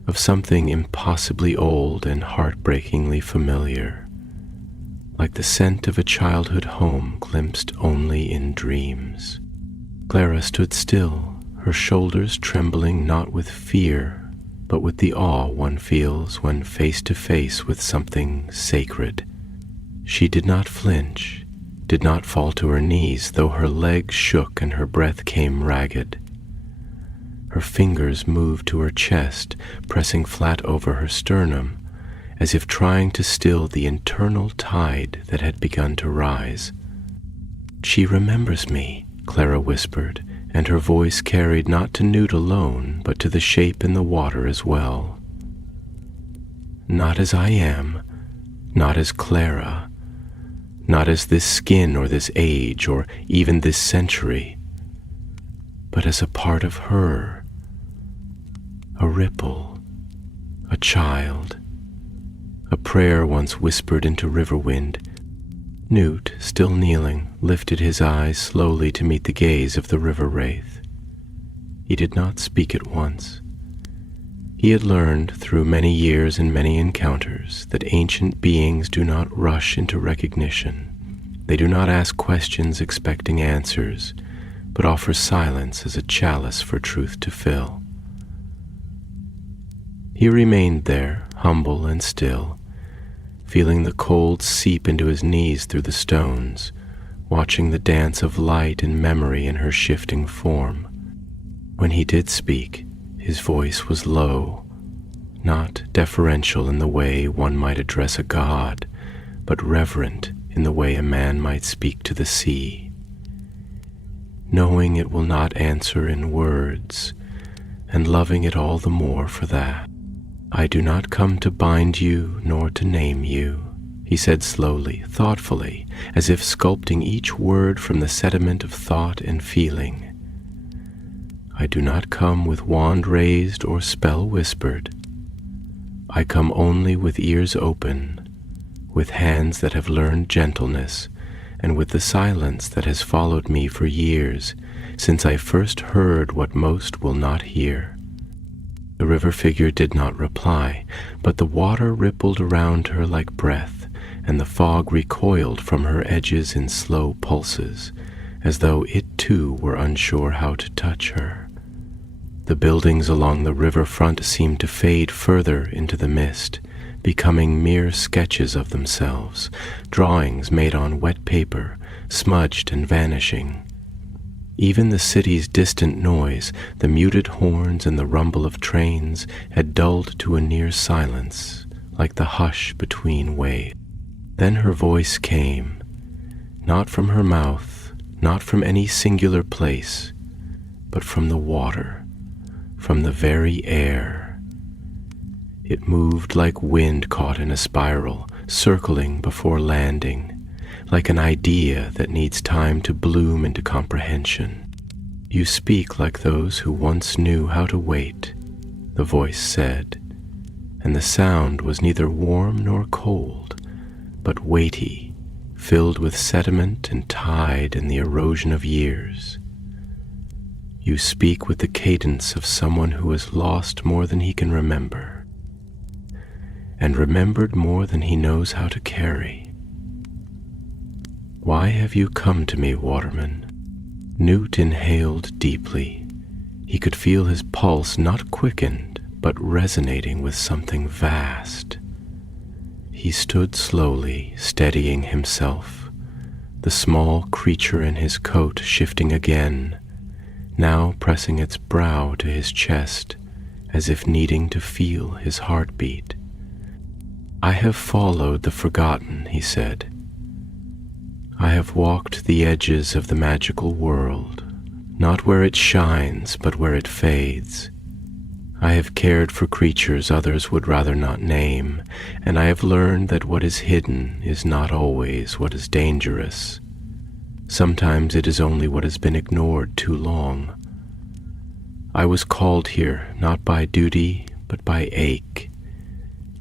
of something impossibly old and heartbreakingly familiar, like the scent of a childhood home glimpsed only in dreams. Clara stood still, her shoulders trembling not with fear, but with the awe one feels when face to face with something sacred. She did not flinch, did not fall to her knees, though her legs shook and her breath came ragged. Her fingers moved to her chest, pressing flat over her sternum, as if trying to still the internal tide that had begun to rise. "She remembers me," Clara whispered, and her voice carried not to Newt alone, but to the shape in the water as well. "Not as I am, not as Clara, not as this skin or this age or even this century, but as a part of her, a ripple, a child, a prayer once whispered into river wind." Newt, still kneeling, lifted his eyes slowly to meet the gaze of the river wraith. He did not speak at once. He had learned through many years and many encounters that ancient beings do not rush into recognition. They do not ask questions expecting answers, but offer silence as a chalice for truth to fill. He remained there, humble and still, feeling the cold seep into his knees through the stones, watching the dance of light and memory in her shifting form. When he did speak, his voice was low, not deferential in the way one might address a god, but reverent in the way a man might speak to the sea. Knowing it will not answer in words, and loving it all the more for that. "I do not come to bind you nor to name you," he said slowly, thoughtfully, as if sculpting each word from the sediment of thought and feeling. "I do not come with wand raised or spell whispered. I come only with ears open, with hands that have learned gentleness, and with the silence that has followed me for years, since I first heard what most will not hear." The river figure did not reply, but the water rippled around her like breath, and the fog recoiled from her edges in slow pulses, as though it too were unsure how to touch her. The buildings along the river front seemed to fade further into the mist, becoming mere sketches of themselves, drawings made on wet paper, smudged and vanishing. Even the city's distant noise, the muted horns and the rumble of trains, had dulled to a near silence, like the hush between waves. Then her voice came, not from her mouth, not from any singular place, but from the water, from the very air. It moved like wind caught in a spiral, circling before landing, like an idea that needs time to bloom into comprehension. "You speak like those who once knew how to wait," the voice said, and the sound was neither warm nor cold, but weighty, filled with sediment and tide and the erosion of years. "You speak with the cadence of someone who has lost more than he can remember, and remembered more than he knows how to carry. Why have you come to me, Waterman?" Newt inhaled deeply. He could feel his pulse not quickened, but resonating with something vast. He stood slowly, steadying himself, the small creature in his coat shifting again, now pressing its brow to his chest, as if needing to feel his heartbeat. "I have followed the forgotten," he said. "I have walked the edges of the magical world, not where it shines, but where it fades. I have cared for creatures others would rather not name, and I have learned that what is hidden is not always what is dangerous. Sometimes it is only what has been ignored too long. I was called here not by duty, but by ache.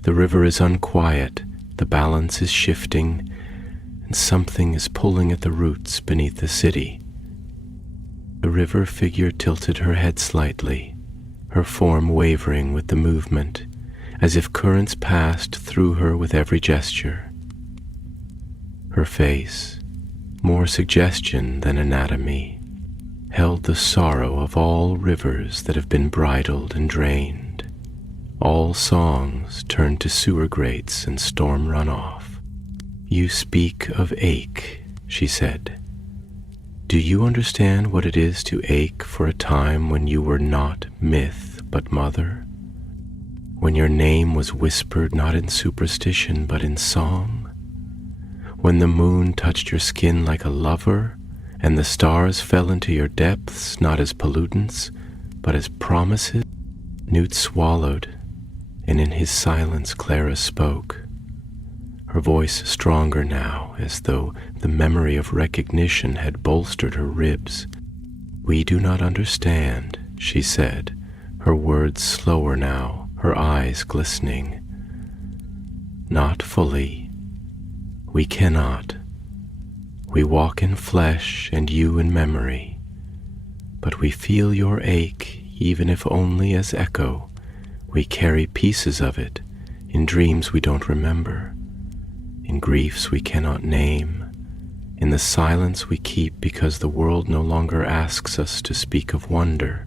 The river is unquiet, the balance is shifting, and something is pulling at the roots beneath the city. The river figure tilted her head slightly, her form wavering with the movement, as if currents passed through her with every gesture. Her face, more suggestion than anatomy, held the sorrow of all rivers that have been bridled and drained, all songs turned to sewer grates and storm runoff. "You speak of ache," she said. "Do you understand what it is to ache for a time when you were not myth but mother? When your name was whispered not in superstition but in song? When the moon touched your skin like a lover, and the stars fell into your depths not as pollutants but as promises?" Newt swallowed, and in his silence Clara spoke, her voice stronger now, as though the memory of recognition had bolstered her ribs. "We do not understand," she said, her words slower now, her eyes glistening. "Not fully. We cannot. We walk in flesh and you in memory, but we feel your ache, even if only as echo. We carry pieces of it in dreams we don't remember, in griefs we cannot name, in the silence we keep because the world no longer asks us to speak of wonder."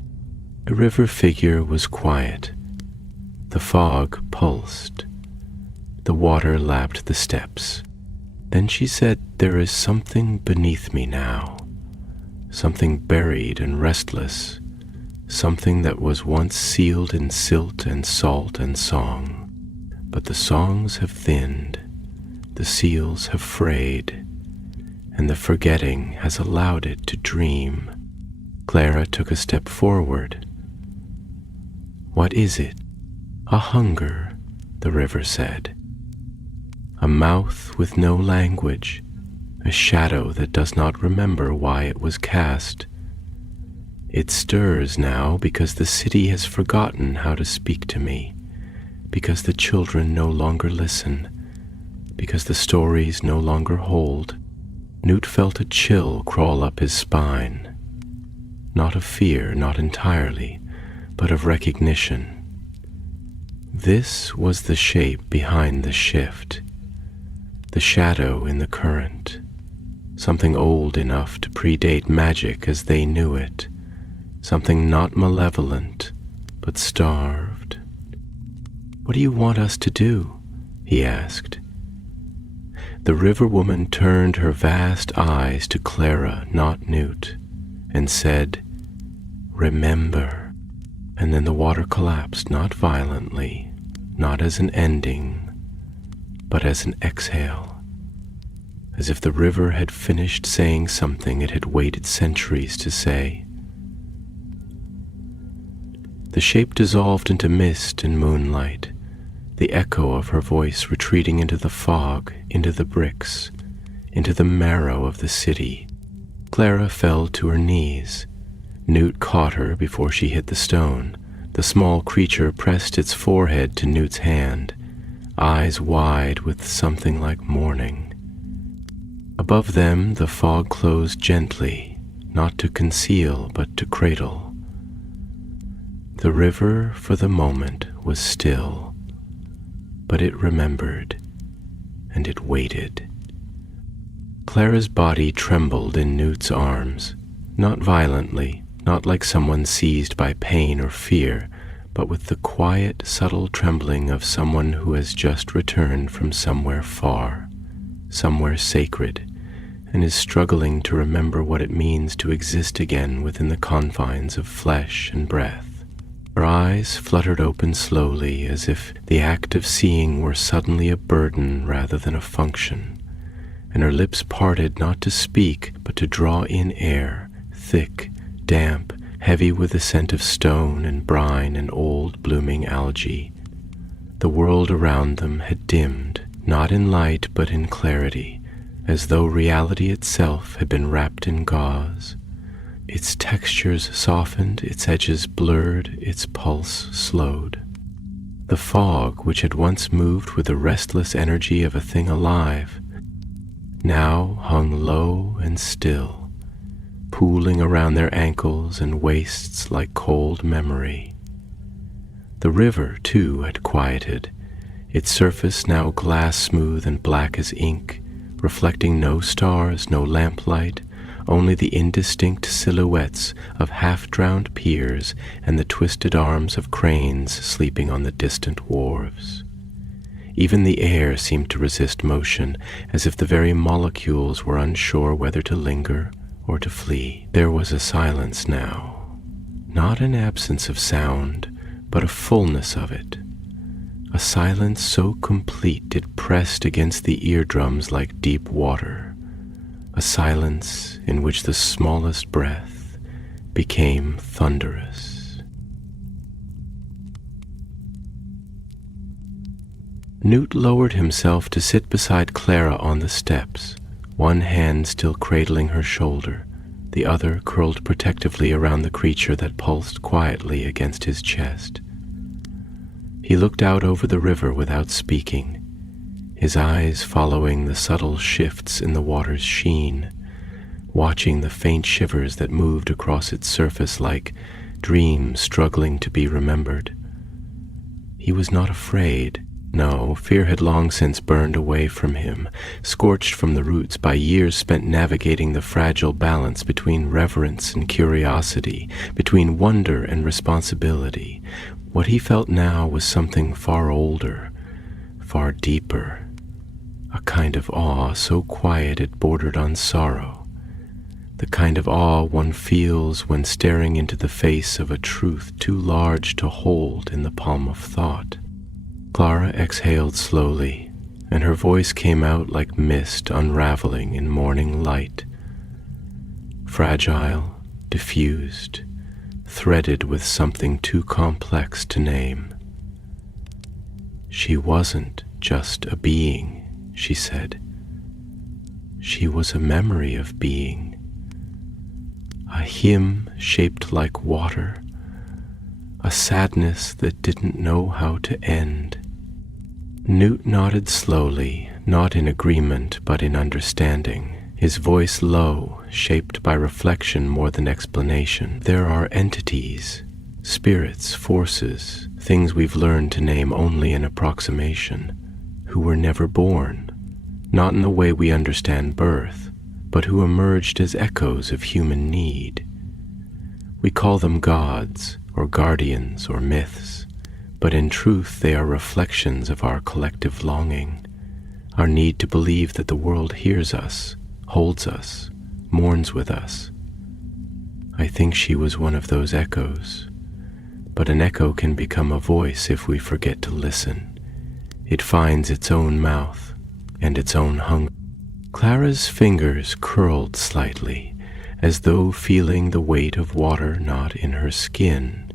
The river figure was quiet. The fog pulsed. The water lapped the steps. Then she said, "There is something beneath me now, something buried and restless, something that was once sealed in silt and salt and song. But the songs have thinned, the seals have frayed, and the forgetting has allowed it to dream." Clara took a step forward. "What is it?" "A hunger," the river said. "A mouth with no language, a shadow that does not remember why it was cast. It stirs now because the city has forgotten how to speak to me, because the children no longer listen, because the stories no longer hold." Newt felt a chill crawl up his spine, not of fear, not entirely, but of recognition. This was the shape behind the shift, the shadow in the current, something old enough to predate magic as they knew it, something not malevolent, but starved. "What do you want us to do?" he asked. The river woman turned her vast eyes to Clara, not Newt, and said, "Remember." And then the water collapsed, not violently, not as an ending, but as an exhale, as if the river had finished saying something it had waited centuries to say. The shape dissolved into mist and moonlight, the echo of her voice retreating into the fog, into the bricks, into the marrow of the city. Clara fell to her knees. Newt caught her before she hit the stone. The small creature pressed its forehead to Newt's hand, eyes wide with something like mourning. Above them the fog closed gently, not to conceal but to cradle. The river for the moment was still, but it remembered, and it waited. Clara's body trembled in Newt's arms, not violently, not like someone seized by pain or fear, but with the quiet, subtle trembling of someone who has just returned from somewhere far, somewhere sacred, and is struggling to remember what it means to exist again within the confines of flesh and breath. Her eyes fluttered open slowly, as if the act of seeing were suddenly a burden rather than a function, and her lips parted not to speak but to draw in air, thick, damp, heavy with the scent of stone and brine and old blooming algae. The world around them had dimmed, not in light but in clarity, as though reality itself had been wrapped in gauze. Its textures softened, its edges blurred, its pulse slowed. The fog, which had once moved with the restless energy of a thing alive, now hung low and still, pooling around their ankles and waists like cold memory. The river, too, had quieted, its surface now glass-smooth and black as ink, reflecting no stars, no lamplight, only the indistinct silhouettes of half-drowned piers and the twisted arms of cranes sleeping on the distant wharves. Even the air seemed to resist motion, as if the very molecules were unsure whether to linger or to flee. There was a silence now, not an absence of sound, but a fullness of it, a silence so complete it pressed against the eardrums like deep water, a silence in which the smallest breath became thunderous. Newt lowered himself to sit beside Clara on the steps, one hand still cradling her shoulder, the other curled protectively around the creature that pulsed quietly against his chest. He looked out over the river without speaking, his eyes following the subtle shifts in the water's sheen, watching the faint shivers that moved across its surface like dreams struggling to be remembered. He was not afraid. No, fear had long since burned away from him, scorched from the roots by years spent navigating the fragile balance between reverence and curiosity, between wonder and responsibility. What he felt now was something far older, far deeper, a kind of awe so quiet it bordered on sorrow, the kind of awe one feels when staring into the face of a truth too large to hold in the palm of thought. Clara exhaled slowly, and her voice came out like mist unraveling in morning light, fragile, diffused, threaded with something too complex to name. She wasn't just a being, she said. She was a memory of being, a hymn shaped like water, a sadness that didn't know how to end. Newt nodded slowly, not in agreement but in understanding, his voice low, shaped by reflection more than explanation. There are entities, spirits, forces, things we've learned to name only in approximation, who were never born, not in the way we understand birth, but who emerged as echoes of human need. We call them gods, or guardians, or myths, but in truth they are reflections of our collective longing, our need to believe that the world hears us, holds us, mourns with us. I think she was one of those echoes, but an echo can become a voice if we forget to listen. It finds its own mouth and its own hunger. Clara's fingers curled slightly, as though feeling the weight of water not in her skin,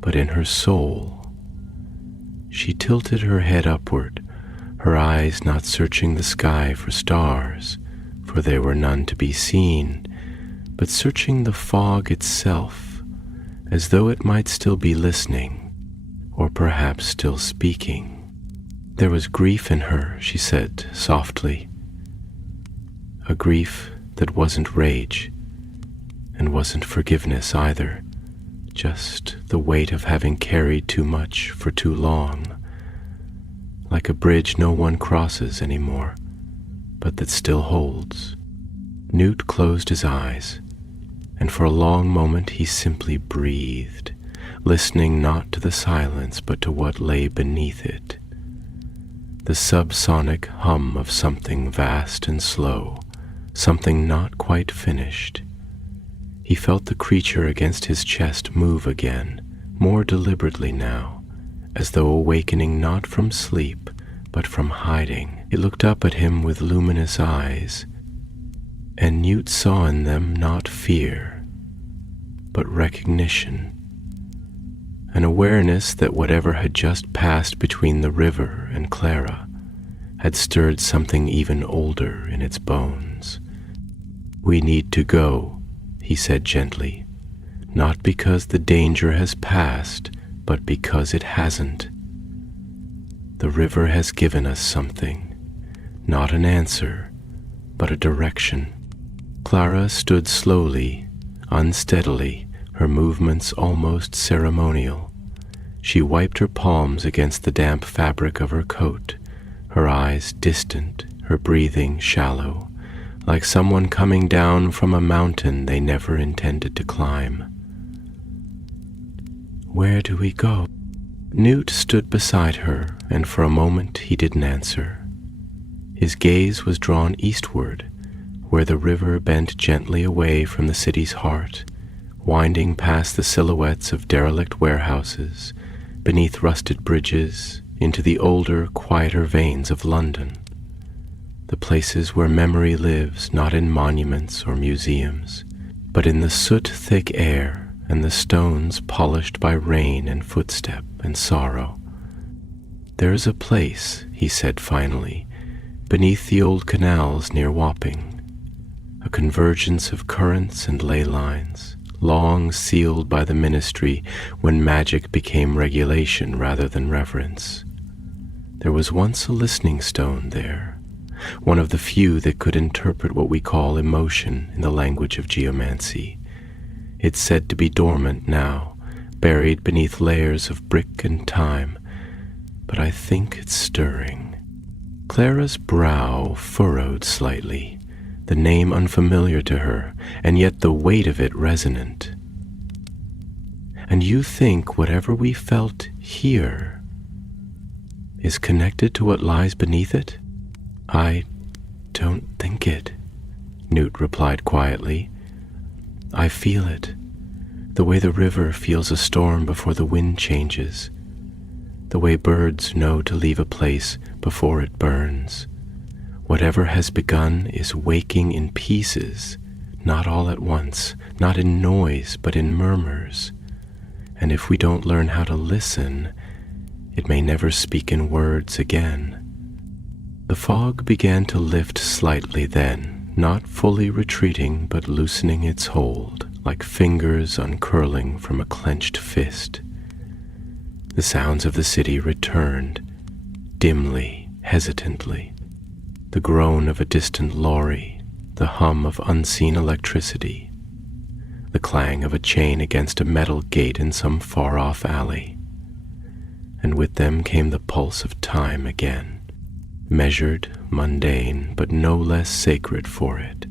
but in her soul. She tilted her head upward, her eyes not searching the sky for stars, for there were none to be seen, but searching the fog itself, as though it might still be listening, or perhaps still speaking. There was grief in her, she said softly, a grief that wasn't rage, and wasn't forgiveness either, just the weight of having carried too much for too long, like a bridge no one crosses anymore, but that still holds. Newt closed his eyes, and for a long moment he simply breathed, listening not to the silence but to what lay beneath it, the subsonic hum of something vast and slow, something not quite finished. He felt the creature against his chest move again, more deliberately now, as though awakening not from sleep, but from hiding. It looked up at him with luminous eyes, and Newt saw in them not fear, but recognition, an awareness that whatever had just passed between the river and Clara had stirred something even older in its bones. "We need to go," he said gently, "not because the danger has passed, but because it hasn't. The river has given us something, not an answer, but a direction. Clara stood slowly, unsteadily, her movements almost ceremonial. She wiped her palms against the damp fabric of her coat, her eyes distant, her breathing shallow, like someone coming down from a mountain they never intended to climb. "Where do we go?" Newt stood beside her, and for a moment he didn't answer. His gaze was drawn eastward, where the river bent gently away from the city's heart, winding past the silhouettes of derelict warehouses, beneath rusted bridges, into the older, quieter veins of London. The places where memory lives not in monuments or museums, but in the soot-thick air and the stones polished by rain and footstep and sorrow. "There is a place," he said finally, "beneath the old canals near Wapping, a convergence of currents and ley lines, long sealed by the ministry when magic became regulation rather than reverence. There was once a listening stone there, one of the few that could interpret what we call emotion in the language of geomancy. It's said to be dormant now, buried beneath layers of brick and time, but I think it's stirring." Clara's brow furrowed slightly, the name unfamiliar to her, and yet the weight of it resonant. "And you think whatever we felt here is connected to what lies beneath it?" "I don't think it," Newt replied quietly. "I feel it, the way the river feels a storm before the wind changes, the way birds know to leave a place before it burns. Whatever has begun is waking in pieces, not all at once, not in noise, but in murmurs. And if we don't learn how to listen, it may never speak in words again." The fog began to lift slightly then, not fully retreating but loosening its hold, like fingers uncurling from a clenched fist. The sounds of the city returned, dimly, hesitantly. The groan of a distant lorry, the hum of unseen electricity, the clang of a chain against a metal gate in some far-off alley. And with them came the pulse of time again, measured, mundane, but no less sacred for it.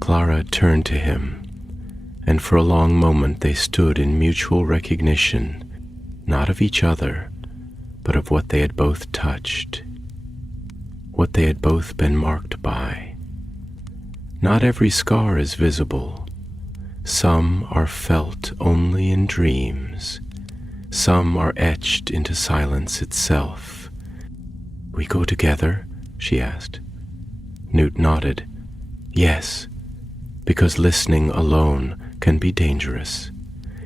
Clara turned to him, and for a long moment they stood in mutual recognition, not of each other, but of what they had both touched, what they had both been marked by. Not every scar is visible. Some are felt only in dreams. Some are etched into silence itself. "We go together?" she asked. Newt nodded. "Yes, because listening alone can be dangerous.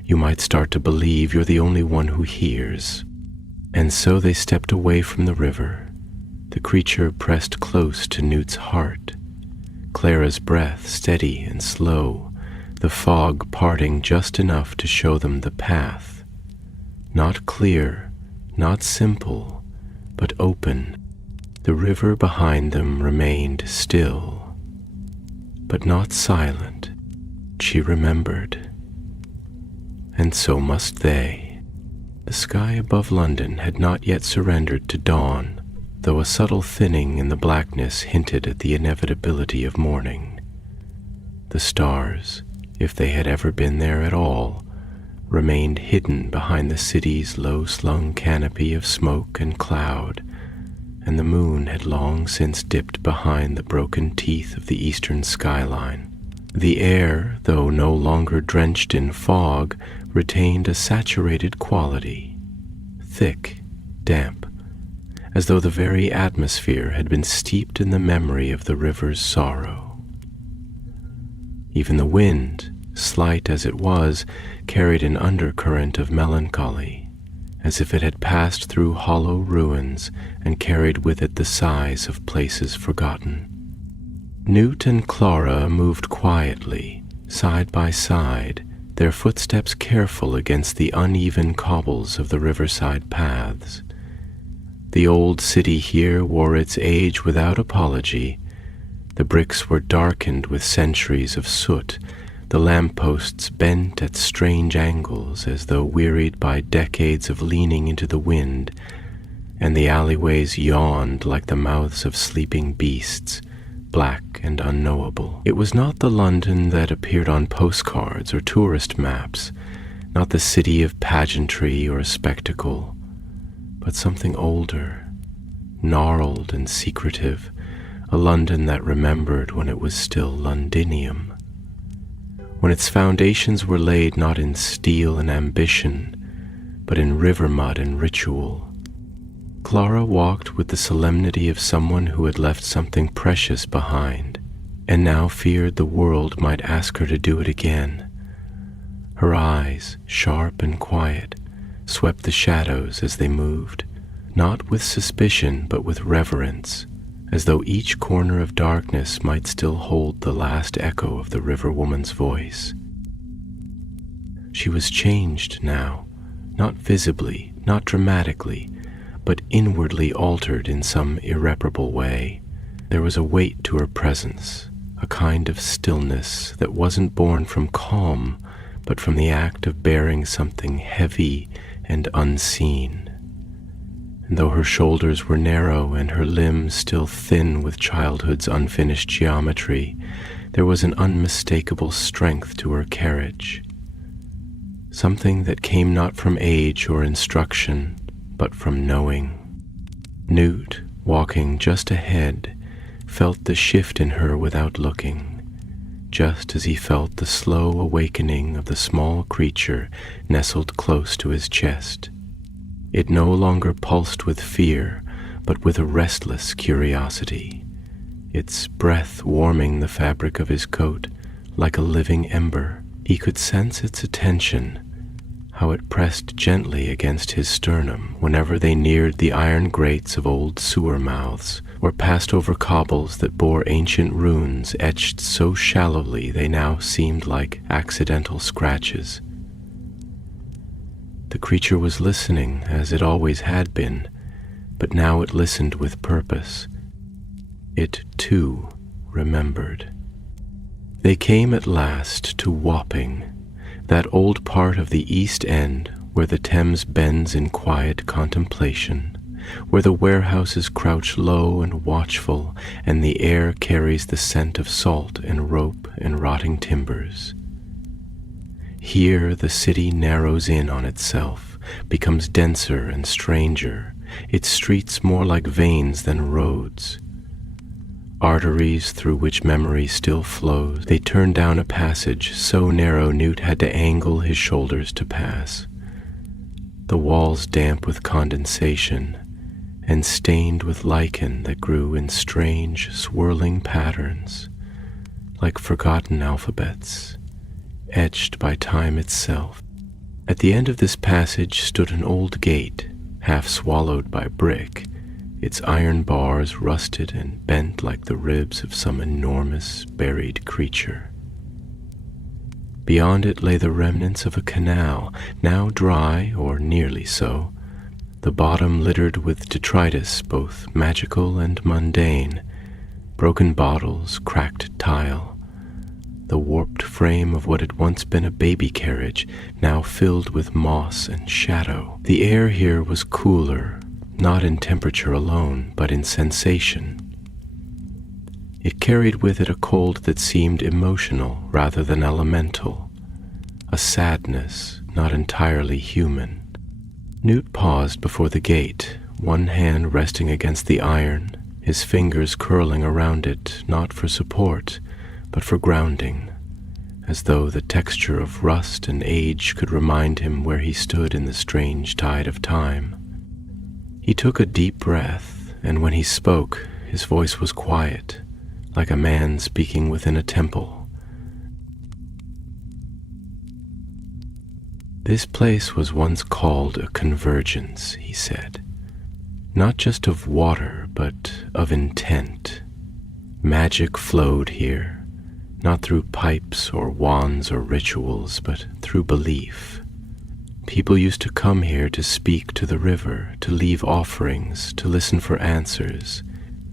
You might start to believe you're the only one who hears." And so they stepped away from the river, the creature pressed close to Newt's heart, Clara's breath steady and slow, the fog parting just enough to show them the path. Not clear, not simple, but open. The river behind them remained still, but not silent. She remembered. And so must they. The sky above London had not yet surrendered to dawn, though a subtle thinning in the blackness hinted at the inevitability of morning. The stars, if they had ever been there at all, remained hidden behind the city's low-slung canopy of smoke and cloud, and the moon had long since dipped behind the broken teeth of the eastern skyline. The air, though no longer drenched in fog, retained a saturated quality, thick, damp, as though the very atmosphere had been steeped in the memory of the river's sorrow. Even the wind, slight as it was, carried an undercurrent of melancholy, as if it had passed through hollow ruins and carried with it the sighs of places forgotten. Newt and Clara moved quietly, side by side, their footsteps careful against the uneven cobbles of the riverside paths. The old city here wore its age without apology, The bricks were darkened with centuries of soot, the lampposts bent at strange angles as though wearied by decades of leaning into the wind, and the alleyways yawned like the mouths of sleeping beasts, black and unknowable. It was not the London that appeared on postcards or tourist maps, not the city of pageantry or spectacle, but something older, gnarled and secretive, a London that remembered when it was still Londinium, when its foundations were laid not in steel and ambition, but in river mud and ritual. Clara walked with the solemnity of someone who had left something precious behind, and now feared the world might ask her to do it again. Her eyes, sharp and quiet, swept the shadows as they moved, not with suspicion but with reverence, as though each corner of darkness might still hold the last echo of the river woman's voice. She was changed now, not visibly, not dramatically, but inwardly altered in some irreparable way. There was a weight to her presence, a kind of stillness that wasn't born from calm, but from the act of bearing something heavy and unseen. And though her shoulders were narrow and her limbs still thin with childhood's unfinished geometry, there was an unmistakable strength to her carriage, something that came not from age or instruction, but from knowing. Newt, walking just ahead, felt the shift in her without looking, just as he felt the slow awakening of the small creature nestled close to his chest. It no longer pulsed with fear, but with a restless curiosity, its breath warming the fabric of his coat like a living ember. He could sense its attention, how it pressed gently against his sternum whenever they neared the iron grates of old sewer mouths, or passed over cobbles that bore ancient runes etched so shallowly they now seemed like accidental scratches. The creature was listening as it always had been, but now it listened with purpose. It, too, remembered. They came at last to Wapping, that old part of the East End where the Thames bends in quiet contemplation, where the warehouses crouch low and watchful, and the air carries the scent of salt and rope and rotting timbers. Here the city narrows in on itself, becomes denser and stranger, its streets more like veins than roads. Arteries through which memory still flows, they turn down a passage so narrow Newt had to angle his shoulders to pass. The walls damp with condensation, and stained with lichen that grew in strange, swirling patterns, like forgotten alphabets, etched by time itself. At the end of this passage stood an old gate, half swallowed by brick, its iron bars rusted and bent like the ribs of some enormous, buried creature. Beyond it lay the remnants of a canal, now dry or nearly so, the bottom littered with detritus both magical and mundane, broken bottles, cracked tile, the warped frame of what had once been a baby carriage, now filled with moss and shadow. The air here was cooler, not in temperature alone, but in sensation. It carried with it a cold that seemed emotional rather than elemental, a sadness not entirely human. Newt paused before the gate, one hand resting against the iron, his fingers curling around it, not for support, but for grounding, as though the texture of rust and age could remind him where he stood in the strange tide of time. He took a deep breath, and when he spoke, his voice was quiet, like a man speaking within a temple. This place was once called a convergence, he said, not just of water, but of intent. Magic flowed here, not through pipes or wands or rituals, but through belief. People used to come here to speak to the river, to leave offerings, to listen for answers.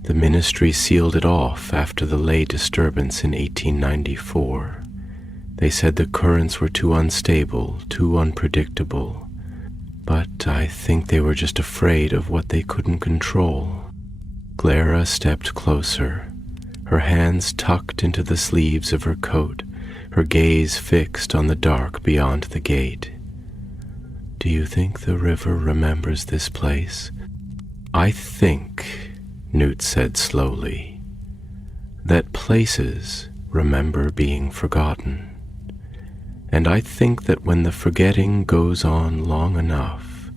The ministry sealed it off after the lay disturbance in 1894. They said the currents were too unstable, too unpredictable, but I think they were just afraid of what they couldn't control. Clara stepped closer, her hands tucked into the sleeves of her coat, her gaze fixed on the dark beyond the gate. "Do you think the river remembers this place?" "I think," Newt said slowly, "that places remember being forgotten. And I think that when the forgetting goes on long enough,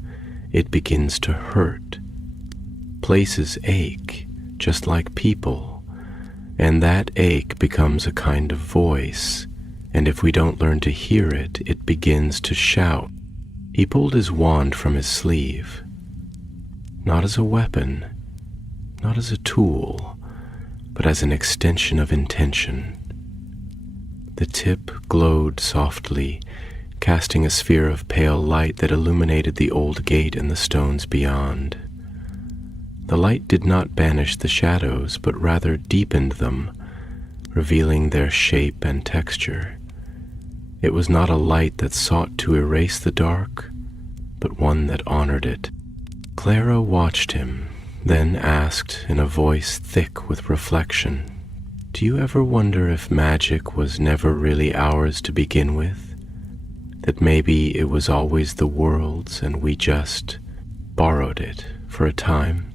it begins to hurt. Places ache, just like people, and that ache becomes a kind of voice, and if we don't learn to hear it, it begins to shout." He pulled his wand from his sleeve, not as a weapon, not as a tool, but as an extension of intention. The tip glowed softly, casting a sphere of pale light that illuminated the old gate and the stones beyond. The light did not banish the shadows, but rather deepened them, revealing their shape and texture. It was not a light that sought to erase the dark, but one that honored it. Clara watched him, then asked in a voice thick with reflection, "Do you ever wonder if magic was never really ours to begin with? That maybe it was always the world's and we just borrowed it for a time,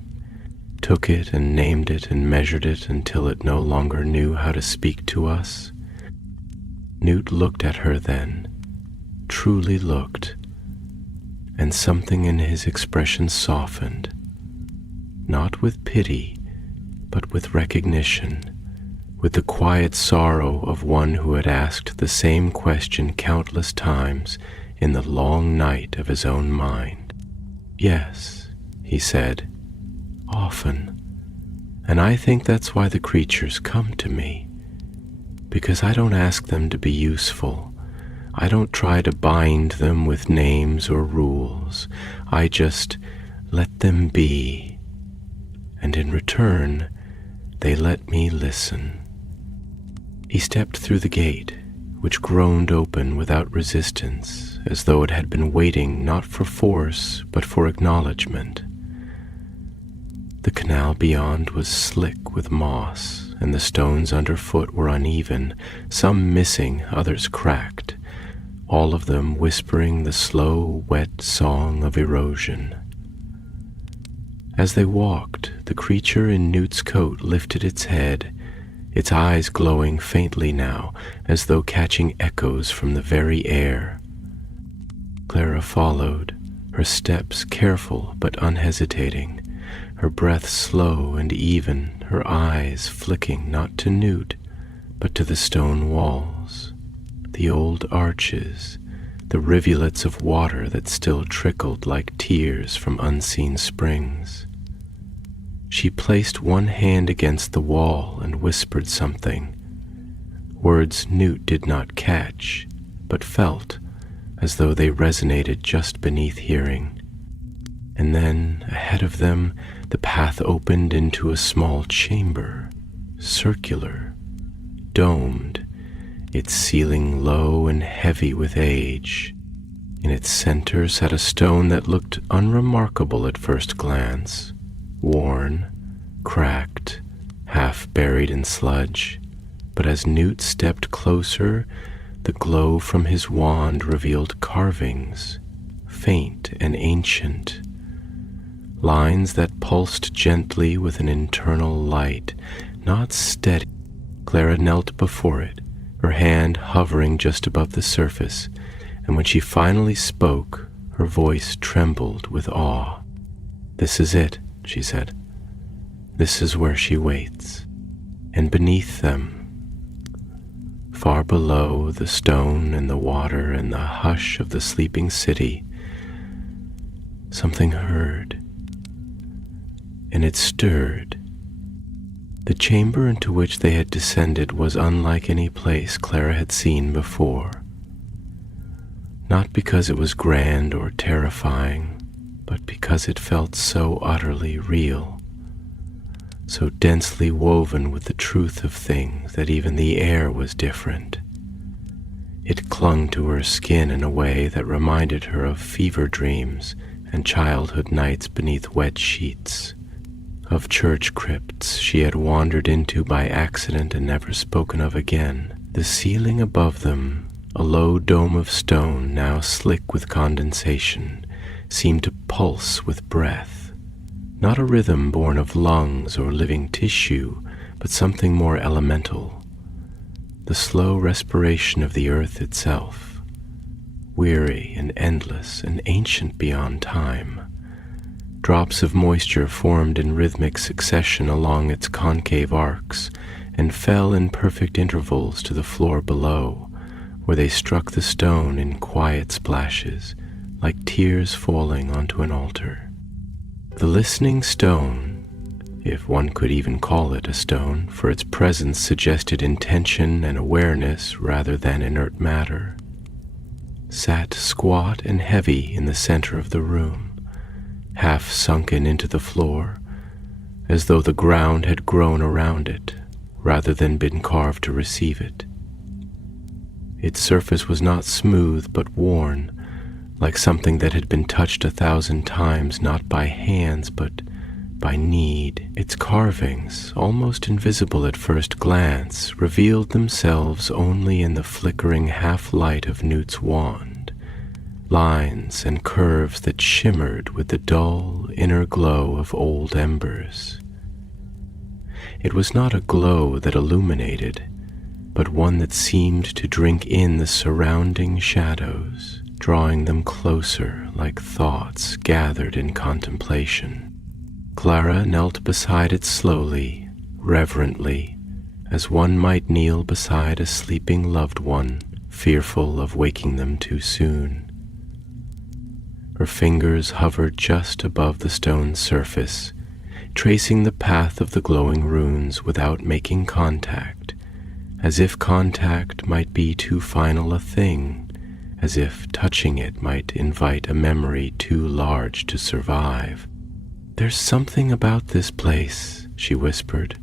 took it and named it and measured it until it no longer knew how to speak to us?" Newt looked at her then, truly looked, and something in his expression softened, not with pity, but with recognition, with the quiet sorrow of one who had asked the same question countless times in the long night of his own mind. "Yes," he said, "often. And I think that's why the creatures come to me. Because I don't ask them to be useful. I don't try to bind them with names or rules. I just let them be. And in return, they let me listen." He stepped through the gate, which groaned open without resistance, as though it had been waiting not for force, but for acknowledgement. The canal beyond was slick with moss, and the stones underfoot were uneven, some missing, others cracked, all of them whispering the slow, wet song of erosion. As they walked, the creature in Newt's coat lifted its head, its eyes glowing faintly now, as though catching echoes from the very air. Clara followed, her steps careful but unhesitating, her breath slow and even, her eyes flicking not to Newt, but to the stone walls, the old arches, the rivulets of water that still trickled like tears from unseen springs. She placed one hand against the wall and whispered something, words Newt did not catch, but felt as though they resonated just beneath hearing. And then, ahead of them, the path opened into a small chamber, circular, domed, its ceiling low and heavy with age. In its center sat a stone that looked unremarkable at first glance, worn, cracked, half buried in sludge, but as Newt stepped closer, the glow from his wand revealed carvings, faint and ancient, lines that pulsed gently with an internal light, not steady. Clara knelt before it, her hand hovering just above the surface, and when she finally spoke, her voice trembled with awe. "This is it," she said. "This is where she waits." And beneath them, far below the stone and the water and the hush of the sleeping city, something heard, and it stirred. The chamber into which they had descended was unlike any place Clara had seen before, not because it was grand or terrifying, but because it felt so utterly real. so densely woven with the truth of things that even the air was different. It clung to her skin in a way that reminded her of fever dreams and childhood nights beneath wet sheets, of church crypts she had wandered into by accident and never spoken of again. The ceiling above them, a low dome of stone now slick with condensation, seemed to pulse with breath, not a rhythm born of lungs or living tissue, but something more elemental, the slow respiration of the earth itself, weary and endless and ancient beyond time. Drops of moisture formed in rhythmic succession along its concave arcs and fell in perfect intervals to the floor below, where they struck the stone in quiet splashes, like tears falling onto an altar. The listening stone, if one could even call it a stone, for its presence suggested intention and awareness rather than inert matter, sat squat and heavy in the center of the room, half sunken into the floor, as though the ground had grown around it rather than been carved to receive it. Its surface was not smooth but worn, like something that had been touched 1,000 times not by hands but by need. Its carvings, almost invisible at first glance, revealed themselves only in the flickering half-light of Newt's wand, lines and curves that shimmered with the dull inner glow of old embers. It was not a glow that illuminated, but one that seemed to drink in the surrounding shadows, drawing them closer like thoughts gathered in contemplation. Clara knelt beside it slowly, reverently, as one might kneel beside a sleeping loved one, fearful of waking them too soon. Her fingers hovered just above the stone's surface, tracing the path of the glowing runes without making contact, as if contact might be too final a thing, as if touching it might invite a memory too large to survive. "There's something about this place," she whispered,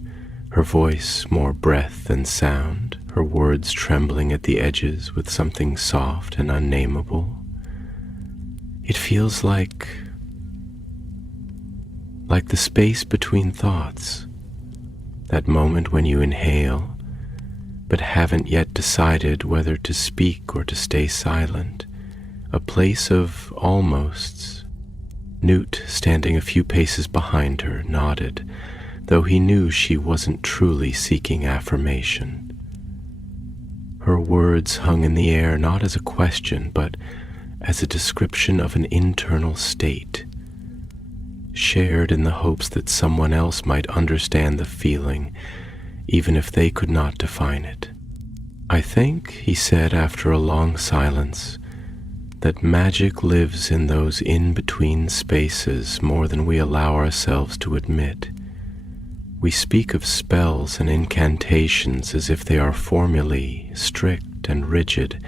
her voice more breath than sound, her words trembling at the edges with something soft and unnameable. "It feels like the space between thoughts, that moment when you inhale, but haven't yet decided whether to speak or to stay silent, a place of almosts." Newt, standing a few paces behind her, nodded, though he knew she wasn't truly seeking affirmation. Her words hung in the air not as a question, but as a description of an internal state, shared in the hopes that someone else might understand the feeling, even if they could not define it. "I think," he said after a long silence, "that magic lives in those in-between spaces more than we allow ourselves to admit. We speak of spells and incantations as if they are formulae, strict and rigid,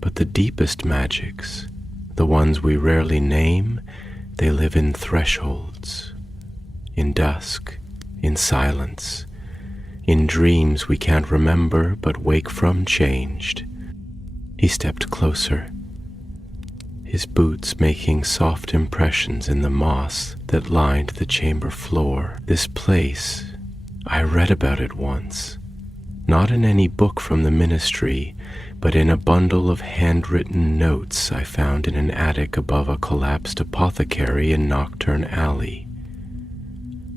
but the deepest magics, the ones we rarely name, they live in thresholds, in dusk, in silence, in dreams we can't remember but wake from changed." He stepped closer, his boots making soft impressions in the moss that lined the chamber floor. "This place, I read about it once, not in any book from the ministry, but in a bundle of handwritten notes I found in an attic above a collapsed apothecary in Nocturne Alley.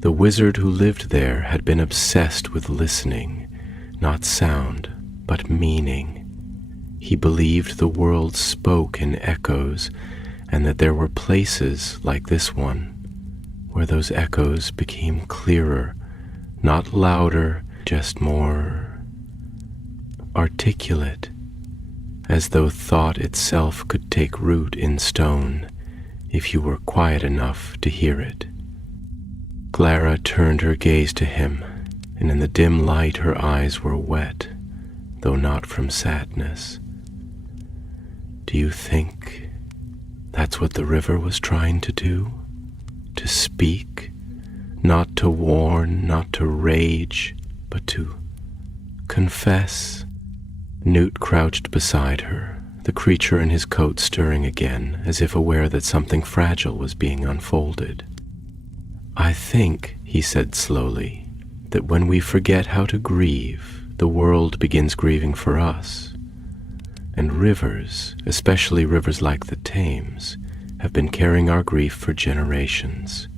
The wizard who lived there had been obsessed with listening, not sound, but meaning. He believed the world spoke in echoes, and that there were places like this one, where those echoes became clearer, not louder, just more articulate, as though thought itself could take root in stone if you were quiet enough to hear it. Clara turned her gaze to him, and in the dim light her eyes were wet, though not from sadness. "Do you think that's what the river was trying to do? To speak, not to warn, not to rage, but to confess. Newt crouched beside her, the creature in his coat stirring again, as if aware that something fragile was being unfolded. "I think," he said slowly, "that when we forget how to grieve, the world begins grieving for us. And rivers, especially rivers like the Thames, have been carrying our grief for generations.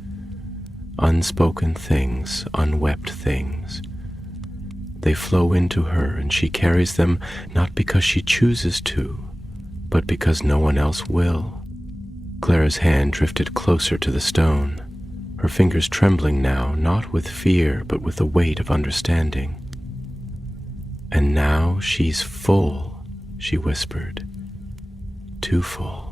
Unspoken things, unwept things. They flow into her, and she carries them not because she chooses to, but because no one else will." Clara's hand drifted closer to the stone, her fingers trembling now, not with fear, but with the weight of understanding. "And now she's full," she whispered. "Too full.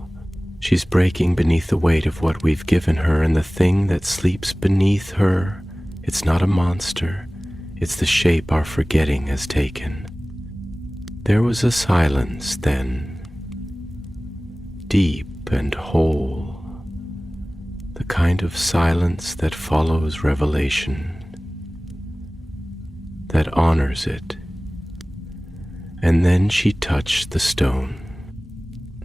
She's breaking beneath the weight of what we've given her, and the thing that sleeps beneath her, it's not a monster, it's the shape our forgetting has taken." There was a silence then, deep and whole, the kind of silence that follows revelation, that honors it. And then she touched the stone.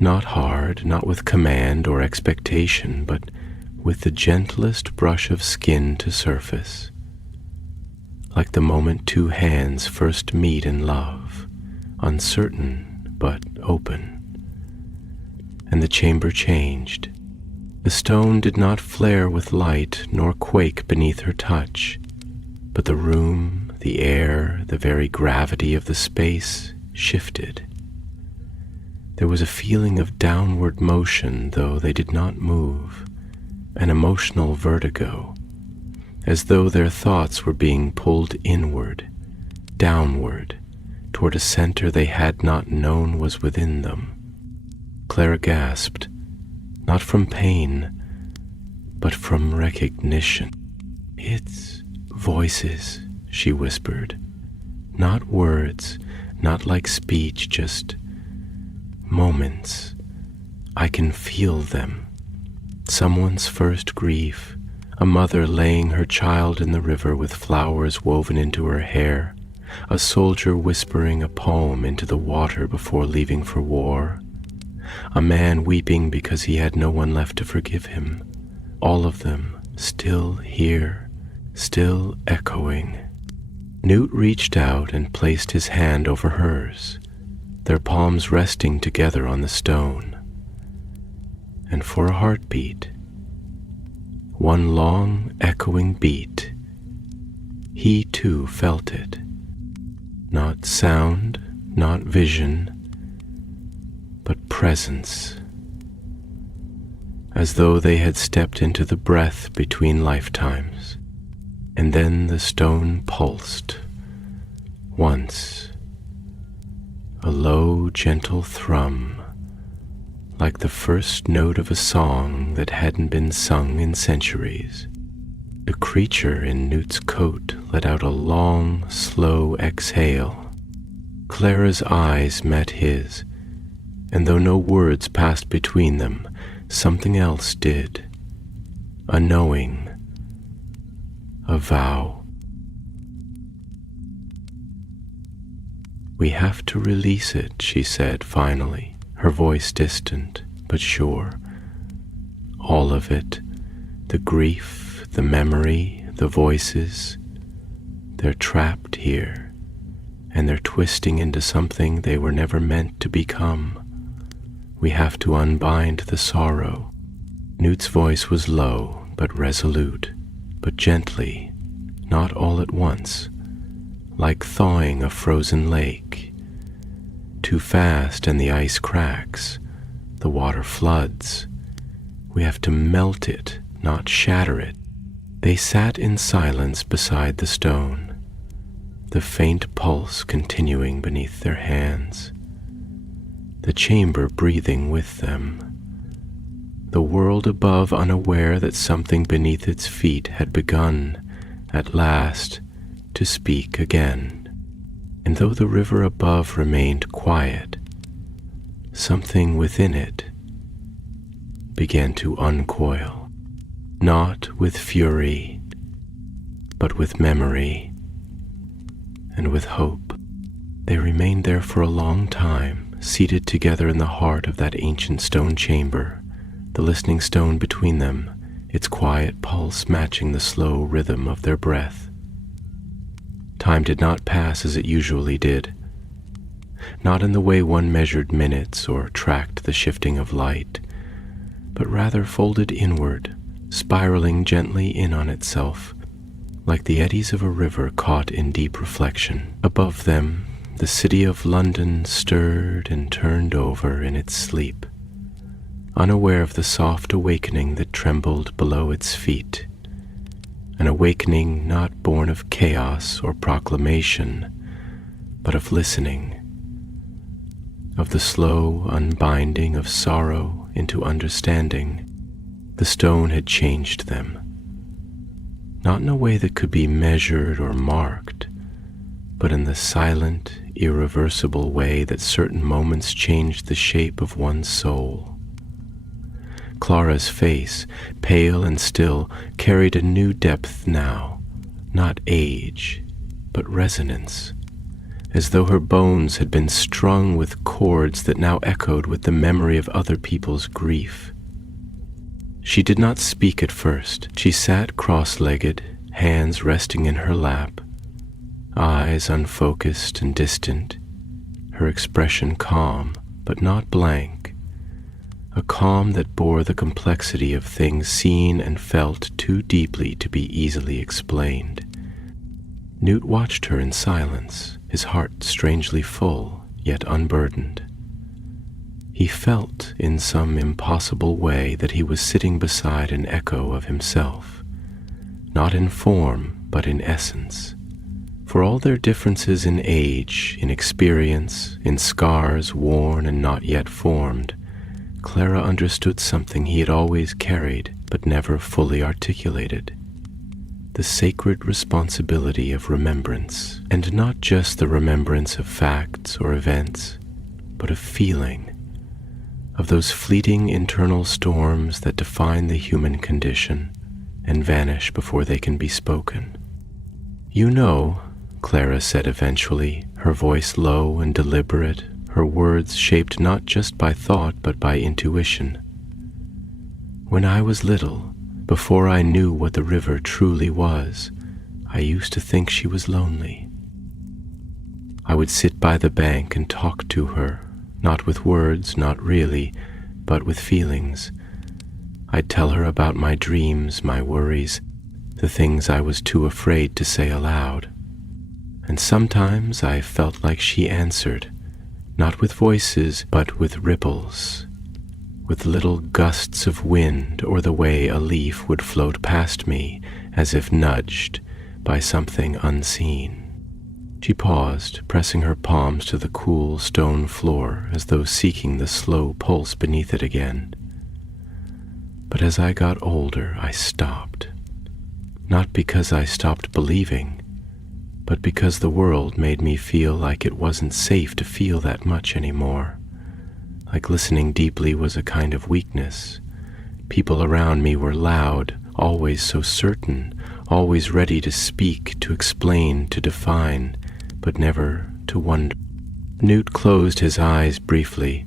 Not hard, not with command or expectation, but with the gentlest brush of skin to surface, like the moment two hands first meet in love, uncertain but open. And the chamber changed. The stone did not flare with light nor quake beneath her touch, but the room, the air, the very gravity of the space shifted. There was a feeling of downward motion, though they did not move, an emotional vertigo, as though their thoughts were being pulled inward, downward, toward a center they had not known was within them. Clara gasped, not from pain, but from recognition. "It's voices," she whispered. "Not words, not like speech, just moments. I can feel them. Someone's first grief, a mother laying her child in the river with flowers woven into her hair, a soldier whispering a poem into the water before leaving for war, a man weeping because he had no one left to forgive him, all of them still here, still echoing." Newt reached out and placed his hand over hers, their palms resting together on the stone. And for a heartbeat, one long echoing beat, he too felt it. Not sound, not vision, but presence, as though they had stepped into the breath between lifetimes. And then the stone pulsed, once, a low, gentle thrum, like the first note of a song that hadn't been sung in centuries. The creature in Newt's coat let out a long, slow exhale. Clara's eyes met his, and though no words passed between them, something else did. A knowing, a vow. "We have to release it," she said finally, her voice distant but sure. "All of it, the grief, the memory, the voices, they're trapped here, and they're twisting into something they were never meant to become. We have to unbind the sorrow." Newt's voice was low but resolute, but gently, not all at once, like thawing a frozen lake. Too fast and the ice cracks, the water floods. We have to melt it, not shatter it. They sat in silence beside the stone, the faint pulse continuing beneath their hands, the chamber breathing with them, the world above unaware that something beneath its feet had begun, at last, to speak again. And though the river above remained quiet, something within it began to uncoil, not with fury, but with memory and with hope. They remained there for a long time, seated together in the heart of that ancient stone chamber, the listening stone between them, its quiet pulse matching the slow rhythm of their breath. Time did not pass as it usually did, not in the way one measured minutes or tracked the shifting of light, but rather folded inward, spiraling gently in on itself, like the eddies of a river caught in deep reflection. Above them, the city of London stirred and turned over in its sleep, unaware of the soft awakening that trembled below its feet, an awakening not born of chaos or proclamation, but of listening, of the slow unbinding of sorrow into understanding. The stone had changed them, not in a way that could be measured or marked, but in the silent, irreversible way that certain moments changed the shape of one's soul. Clara's face, pale and still, carried a new depth now, not age, but resonance, as though her bones had been strung with chords that now echoed with the memory of other people's grief. She did not speak at first. She sat cross-legged, hands resting in her lap, eyes unfocused and distant, her expression calm, but not blank, a calm that bore the complexity of things seen and felt too deeply to be easily explained. Newt watched her in silence, his heart strangely full, yet unburdened. He felt in some impossible way that he was sitting beside an echo of himself, not in form, but in essence. For all their differences in age, in experience, in scars worn and not yet formed, Clara understood something he had always carried but never fully articulated: the sacred responsibility of remembrance, and not just the remembrance of facts or events, but of feeling, of those fleeting internal storms that define the human condition and vanish before they can be spoken. "You know," Clara said eventually, her voice low and deliberate, her words shaped not just by thought but by intuition. "When I was little, before I knew what the river truly was, I used to think she was lonely. I would sit by the bank and talk to her, not with words, not really, but with feelings. I'd tell her about my dreams, my worries, the things I was too afraid to say aloud. And sometimes I felt like she answered, not with voices, but with ripples, with little gusts of wind, or the way a leaf would float past me, as if nudged by something unseen." She paused, pressing her palms to the cool stone floor as though seeking the slow pulse beneath it again. "But as I got older, I stopped. Not because I stopped believing, but because the world made me feel like it wasn't safe to feel that much anymore. Like listening deeply was a kind of weakness. People around me were loud, always so certain, always ready to speak, to explain, to define, but never to wonder." Newt closed his eyes briefly,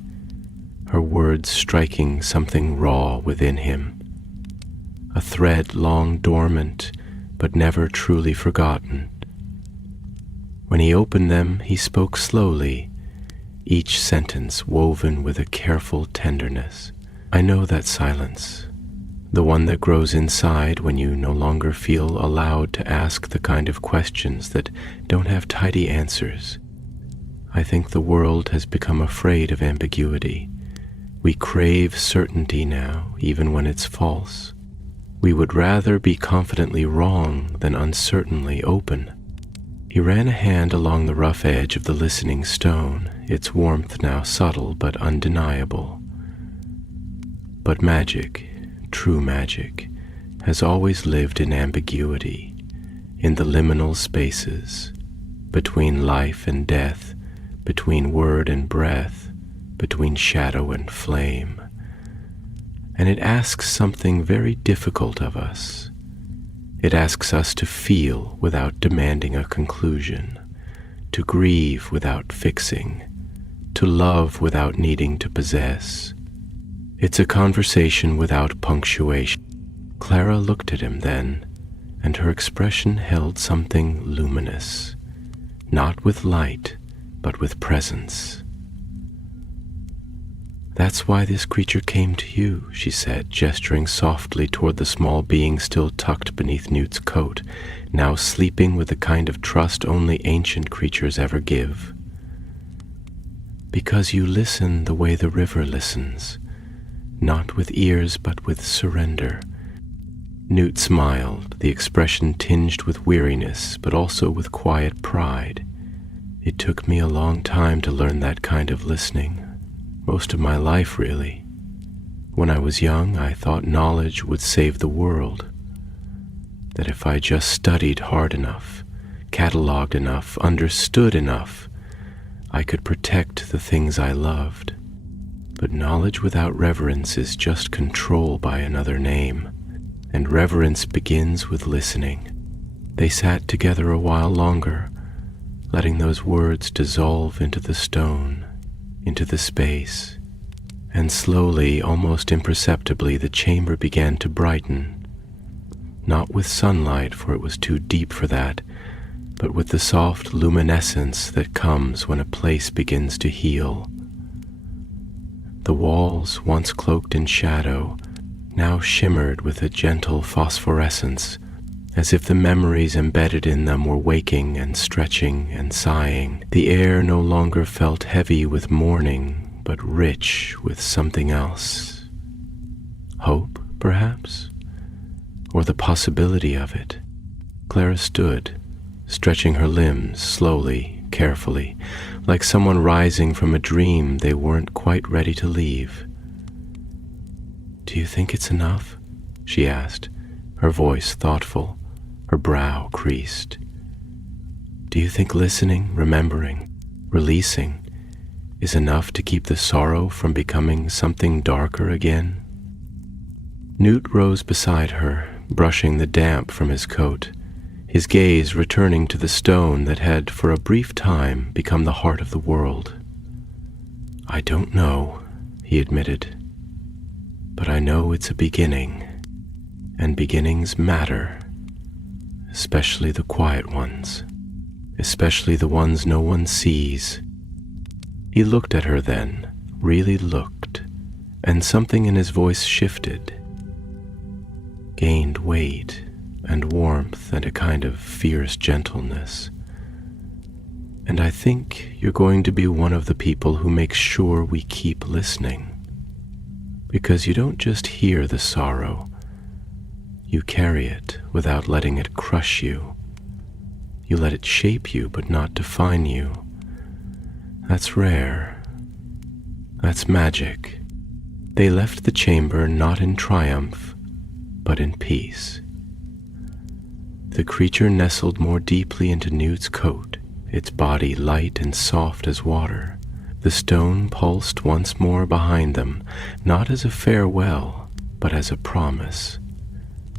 her words striking something raw within him, a thread long dormant, but never truly forgotten. When he opened them, he spoke slowly, each sentence woven with a careful tenderness. "I know that silence, the one that grows inside when you no longer feel allowed to ask the kind of questions that don't have tidy answers. I think the world has become afraid of ambiguity. We crave certainty now, even when it's false. We would rather be confidently wrong than uncertainly open." He ran a hand along the rough edge of the listening stone, its warmth now subtle but undeniable. "But magic, true magic, has always lived in ambiguity, in the liminal spaces, between life and death, between word and breath, between shadow and flame. And it asks something very difficult of us. It asks us to feel without demanding a conclusion, to grieve without fixing, to love without needing to possess. It's a conversation without punctuation. Clara looked at him then, and her expression held something luminous, not with light, but with presence. "That's why this creature came to you," she said, gesturing softly toward the small being still tucked beneath Newt's coat, now sleeping with the kind of trust only ancient creatures ever give. "Because you listen the way the river listens, not with ears but with surrender." Newt smiled, the expression tinged with weariness, but also with quiet pride. "It took me a long time to learn that kind of listening. Most of my life, really. When I was young, I thought knowledge would save the world. That if I just studied hard enough, cataloged enough, understood enough, I could protect the things I loved. But knowledge without reverence is just control by another name, and reverence begins with listening." They sat together a while longer, letting those words dissolve into the stone, into the space, and slowly, almost imperceptibly, the chamber began to brighten, not with sunlight, for it was too deep for that, but with the soft luminescence that comes when a place begins to heal. The walls, once cloaked in shadow, now shimmered with a gentle phosphorescence, as if the memories embedded in them were waking and stretching and sighing. The air no longer felt heavy with mourning, but rich with something else. Hope, perhaps? Or the possibility of it. Clara stood, stretching her limbs slowly, carefully, like someone rising from a dream they weren't quite ready to leave. "Do you think it's enough?" she asked, her voice thoughtful, her brow creased. "Do you think listening, remembering, releasing is enough to keep the sorrow from becoming something darker again?" Newt rose beside her, brushing the damp from his coat, his gaze returning to the stone that had for a brief time become the heart of the world. "I don't know," he admitted, "but I know it's a beginning, and beginnings matter, especially the quiet ones, especially the ones no one sees." He looked at her then, really looked, and something in his voice shifted, gained weight and warmth and a kind of fierce gentleness. "And I think you're going to be one of the people who makes sure we keep listening. Because you don't just hear the sorrow, you carry it without letting it crush you. You let it shape you but not define you. That's rare. That's magic." They left the chamber not in triumph, but in peace. The creature nestled more deeply into Newt's coat, its body light and soft as water. The stone pulsed once more behind them, not as a farewell, but as a promise.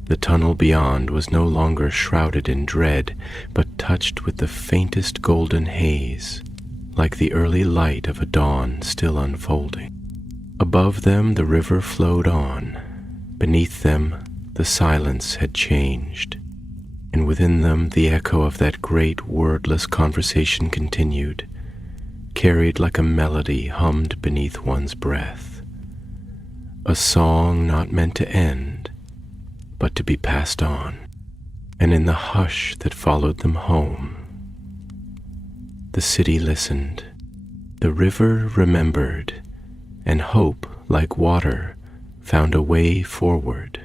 The tunnel beyond was no longer shrouded in dread, but touched with the faintest golden haze, like the early light of a dawn still unfolding. Above them the river flowed on. Beneath them the silence had changed, and within them the echo of that great wordless conversation continued, carried like a melody hummed beneath one's breath. A song not meant to end, but to be passed on. And in the hush that followed them home, the city listened, the river remembered, and hope, like water, found a way forward.